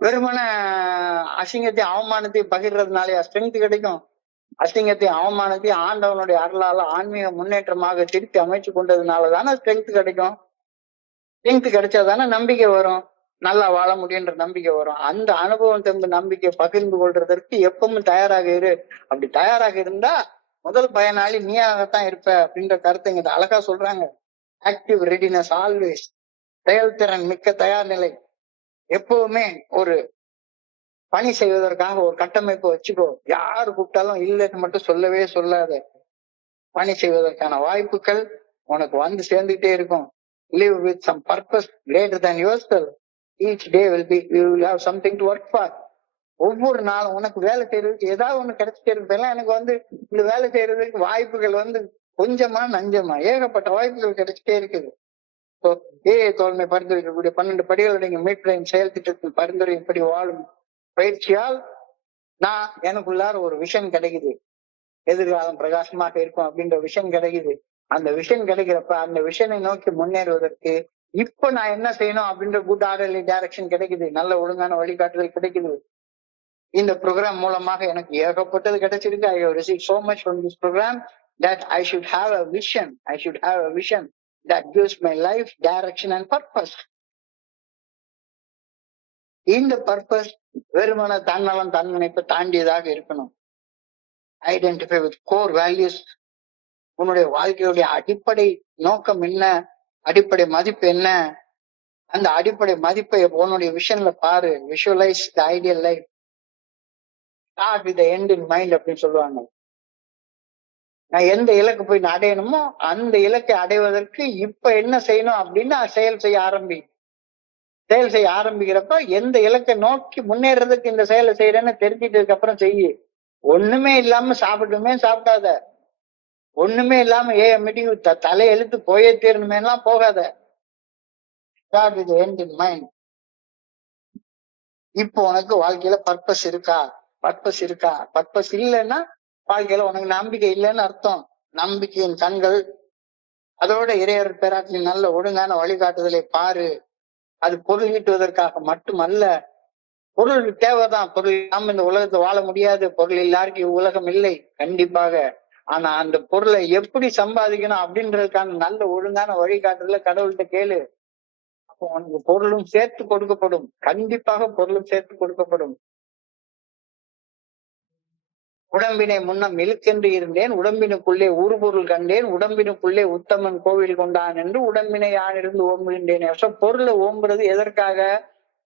வெறுமன அசிங்கத்தையும் அவமானத்தையும் பகிர்றதுனாலயா ஸ்ட்ரென்த் கிடைக்கும்? அசிங்கத்தையும் அவமானத்தையும் ஆண்டவனுடைய அருளால ஆன்மீக முன்னேற்றமாக திருப்பி அமைச்சு கொண்டதுனாலதானே ஸ்ட்ரென்த் கிடைக்கும். ஸ்ட்ரென்த் கிடைச்சாதானே நம்பிக்கை வரும், நல்லா வாழ முடியுன்ற நம்பிக்கை வரும். அந்த அனுபவம் தெம்பு நம்பிக்கை பகிர்ந்து கொள்றதற்கு எப்பவும் தயாராக இரு. அப்படி தயாராக இருந்தா முதல் பயனாளி நீயாகத்தான் இருப்ப அப்படின்ற கருத்தை இங்க அழகா சொல்றாங்க. ஆக்டிவ் ரெடினஸ் ஆல்வேஸ், செயல்திறன் மிக்க தயார் நிலை. எப்பவுமே ஒரு பணி செய்வதற்காக ஒரு கட்டமைப்பு வச்சுக்கோ. யாரு கூப்பிட்டாலும் இல்லைன்னு மட்டும் சொல்லவே சொல்லாத. பணி செய்வதற்கான வாய்ப்புகள் உனக்கு வந்து சேர்ந்துகிட்டே இருக்கும். Live with some purpose greater than yourself. Each day you will have something to work for. ஒவ்வொரு நாளும் உனக்கு வேலை செய்யறதுக்கு ஏதாவது ஒண்ணு கிடைச்சிட்டே இருக்கு. எனக்கு வந்து இந்த வேலை செய்யறதுக்கு வாய்ப்புகள் வந்து கொஞ்சமா நஞ்சமா ஏகப்பட்ட வாய்ப்புகள் கிடைச்சிட்டே இருக்குது. தோழமை பரிந்துரைக்கக்கூடிய 12 படிகளுடைய மீட்பின் செயல் திட்டத்தில் பரிந்துரைப்படி வாழும் பயிற்சியால் எனக்குள்ளார ஒரு விஷன் கிடைக்குது. எதிர்காலம் பிரகாசமாக இருக்கும் அப்படின்ற விஷன் கிடைக்குது. அந்த விஷன் கிடைக்கிறப்ப அந்த விஷனை நோக்கி முன்னேறுவதற்கு இப்ப நான் என்ன செய்யணும் அப்படின்ற குட் ஆர்டர்லி டைரக்ஷன் கிடைக்குது. நல்ல ஒழுங்கான வழிகாட்டுதல் கிடைக்குது. இந்த ப்ரோக்ராம் மூலமாக எனக்கு ஏகப்பட்டது கிடைச்சிருக்கு. I have received so much from this program that I should have a vision. I should have a vision that gives my life direction and purpose. இந்த பர்பஸ் வெறுமன தன்னலம் தன்முனைப்பு தாண்டியதாக இருக்கணும். Identify with core values. உன்னுடைய வாழ்க்கையுடைய அடிப்படை நோக்கம் என்ன, அடிப்படை மதிப்பு என்ன, அந்த அடிப்படை மதிப்பை உன்னுடைய விஷன்ல பாரு. Visualise the ideal life. Start with the end in mind அப்படின்னு சொல்லுவாங்க. நான் எந்த இலக்கு போய் நான் அடையணுமோ அந்த இலக்கை அடைவதற்கு இப்ப என்ன செய்யணும் அப்படின்னு செயல் செய்ய ஆரம்பிக்கிறப்ப எந்த இலக்கை நோக்கி முன்னேறதுக்கு இந்த செயலை செய்யறேன்னு தெரிஞ்சிட்டதுக்கு அப்புறம் செய்யு. ஒண்ணுமே இல்லாம சாப்பிட்டாத. ஒண்ணுமே இல்லாம மீட்டிங் தலை எழுத்து போயே தீரணுமே எல்லாம் போகாத. Start with end in mind. இப்போ உனக்கு வாழ்க்கையில பர்பஸ் இருக்கா? பர்பஸ் இல்லைன்னா வாழ்க்கையில உனக்கு நம்பிக்கை இல்லைன்னு அர்த்தம். நம்பிக்கையின் கண்கள் அதோட இறையர் பேராற்றின் நல்ல ஒழுங்கான வழிகாட்டுதலை பாரு. அது பொருள் ஈட்டுவதற்காக மட்டுமல்ல. பொருள் தேவைதான். பொருள் இல்லாம இந்த உலகத்தை வாழ முடியாது. பொருள் எல்லாருக்கும் உலகம் இல்லை கண்டிப்பாக. ஆனா அந்த பொருளை எப்படி சம்பாதிக்கணும் அப்படின்றதுக்கான நல்ல ஒழுங்கான வழிகாட்டுதல கடவுள்கிட்ட கேளு. அப்போ உனக்கு பொருளும் சேர்த்து கொடுக்கப்படும். கண்டிப்பாக பொருளும் சேர்த்து கொடுக்கப்படும். உடம்பினை முன்னம் இழுக்கென்று இருந்தேன், உடம்பினுக்குள்ளே உருபொருள் கண்டேன், உடம்பினுக்குள்ளே உத்தமன் கோவில் கொண்டான் என்று உடம்பினை யானிருந்து ஓம்புகின்றேன். பொருளை ஓம்புறது எதற்காக?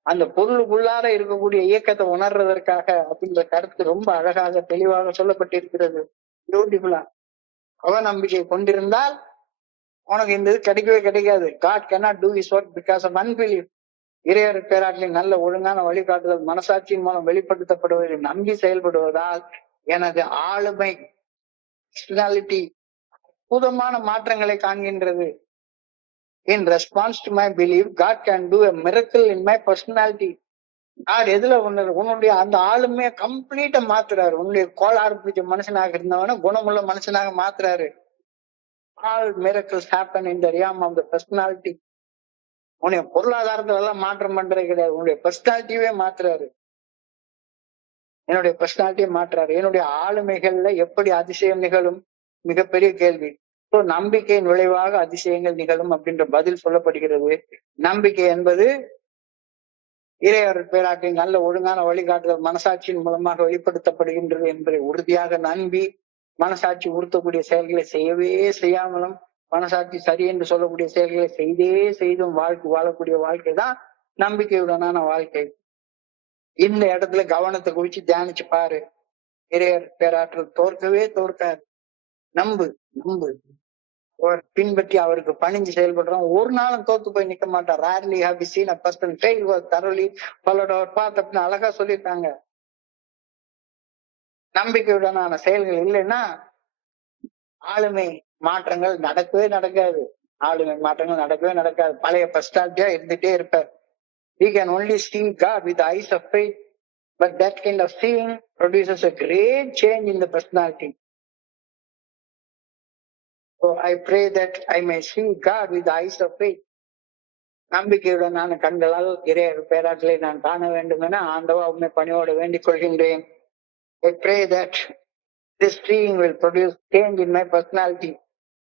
அந்த பொருளுக்குள்ளார இருக்கக்கூடிய இயக்கத்தை உணர்றதற்காக அப்படின்ற கருத்து ரொம்ப அழகாக தெளிவாக சொல்லப்பட்டிருக்கிறது. பியூட்டிஃபுல்லா. அவநம்பிக்கை கொண்டிருந்தால் உனக்கு இந்த இது கிடைக்கவே கிடைக்காது. God cannot do his work because of unbelief. இறையர் பேராற்றின் நல்ல ஒழுங்கான வழிகாட்டுதல் மனசாட்சியின் மூலம் வெளிப்படுத்தப்படுவதை நம்பி செயல்படுவதால் எனது ஆளுமை பர்சனாலிட்டி அற்புதமான மாற்றங்களை காண்கின்றது. In response to my belief, God can do a miracle in my personality. யார் எதுல உன்னுடைய அந்த ஆளுமையை கம்ப்ளீட்டா மாத்துறாரு. உன்னுடைய கோளாறு பிடிச்ச மனுஷனாக இருந்தவன குணமுள்ள மனுஷனாக மாத்துறாரு. All miracles happen in the realm of the personality. உன்னுடைய பொருளாதாரத்துல எல்லாம் மாற்றம் பண்றது கிடையாது. உன்னுடைய பர்சனாலிட்டியே மாத்துறாரு. என்னுடைய பர்சனாலிட்டியை மாற்றுறாரு. என்னுடைய ஆளுமைகள்ல எப்படி அதிசயம் நிகழும்? மிகப்பெரிய கேள்வி. நம்பிக்கையின் விளைவாக அதிசயங்கள் நிகழும் அப்படின்ற பதில் சொல்லப்படுகிறது. நம்பிக்கை என்பது இறையர் பேராட்டின் நல்ல ஒழுங்கான வழிகாட்டுதல் மனசாட்சியின் மூலமாக வெளிப்படுத்தப்படுகின்றது என்பதை உறுதியாக நம்பி மனசாட்சி உறுத்தக்கூடிய செயல்களை செய்யவே செய்யாமலும் மனசாட்சி சரி என்று சொல்லக்கூடிய செயல்களை செய்தும் வாழக்கூடிய வாழ்க்கை தான் நம்பிக்கையுடனான வாழ்க்கை. இந்த இடத்துல கவனத்தை குவிச்சு தியானிச்சு பாரு. இறையர் பேராற்றல் தோற்கவே தோற்காது. நம்பு நம்பு. அவர் பின்பற்றி அவருக்கு பணிஞ்சு செயல்படுறோம். ஒரு நாளும் தோத்து போய் நிக்க மாட்டார். rarely have we seen a person fail was thoroughly followed our path அப்படின்னு அழகா சொல்லியிருக்காங்க. நம்பிக்கையுடனான செயல்கள் இல்லைன்னா ஆளுமை மாற்றங்கள் நடக்கவே நடக்காது. ஆளுமை மாற்றங்கள் நடக்கவே நடக்காது. பழைய பர்சனாலிட்டியா இருந்துட்டே இருப்பார். We can only see God with the eyes of faith, but that kind of seeing produces a great change in the personality. So I pray that I may see God with the eyes of faith. நம்பிக்கையுடனான கண்களால் இறையர் பேராற்றலை நான் காண வேண்டும் என ஆண்டவா உண்மை பணியோடு வேண்டிக் கொள்கின்றேன். I pray that this seeing will produce change in my personality.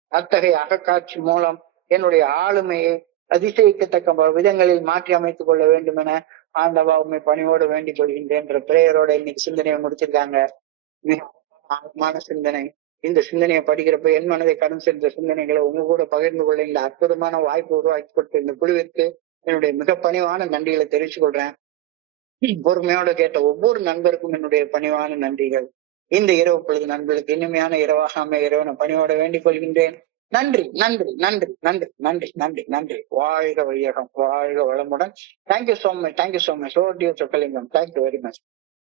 அத்தகைய அகக்காட்சி மூலம் என்னுடைய ஆளுமையை அதிசயிக்கத்தக்க விதங்களில் மாற்றி அமைத்துக் கொள்ள வேண்டும் என ஆண்டவா உண்மை பணியோடு வேண்டிக் கொள்கின்றேன். பிரேயரோட இன்னைக்கு சிந்தனையை முடிச்சிருக்காங்க. மிக ஆழமான சிந்தனை. இந்த சிந்தனையை படிக்கிறப்ப என் மனதை கடன் சென்ற சிந்தனைகளை உங்க கூட பகிர்ந்து கொள்ள இந்த அற்புதமான வாய்ப்பு உருவாக்கி கொடுத்த இந்த குழுவிற்கு என்னுடைய மிக பணிவான நன்றிகளை தெரிவித்துக் கொள்றேன். பொறுமையோட கேட்ட ஒவ்வொரு நண்பருக்கும் என்னுடைய பணிவான நன்றிகள். இந்த இரவு பொழுது நண்பர்களுக்கு இனிமையான இரவாக அமைய இறைவனை பணியோட வேண்டிக் கொள்கின்றேன். நன்றி நன்றி நன்றி நன்றி நன்றி நன்றி நன்றி. வாழ்க வையகம், வாழ்க வளமுடன். Thank you so much, thank you so much. Oh dear Chockalingam, thank you very much.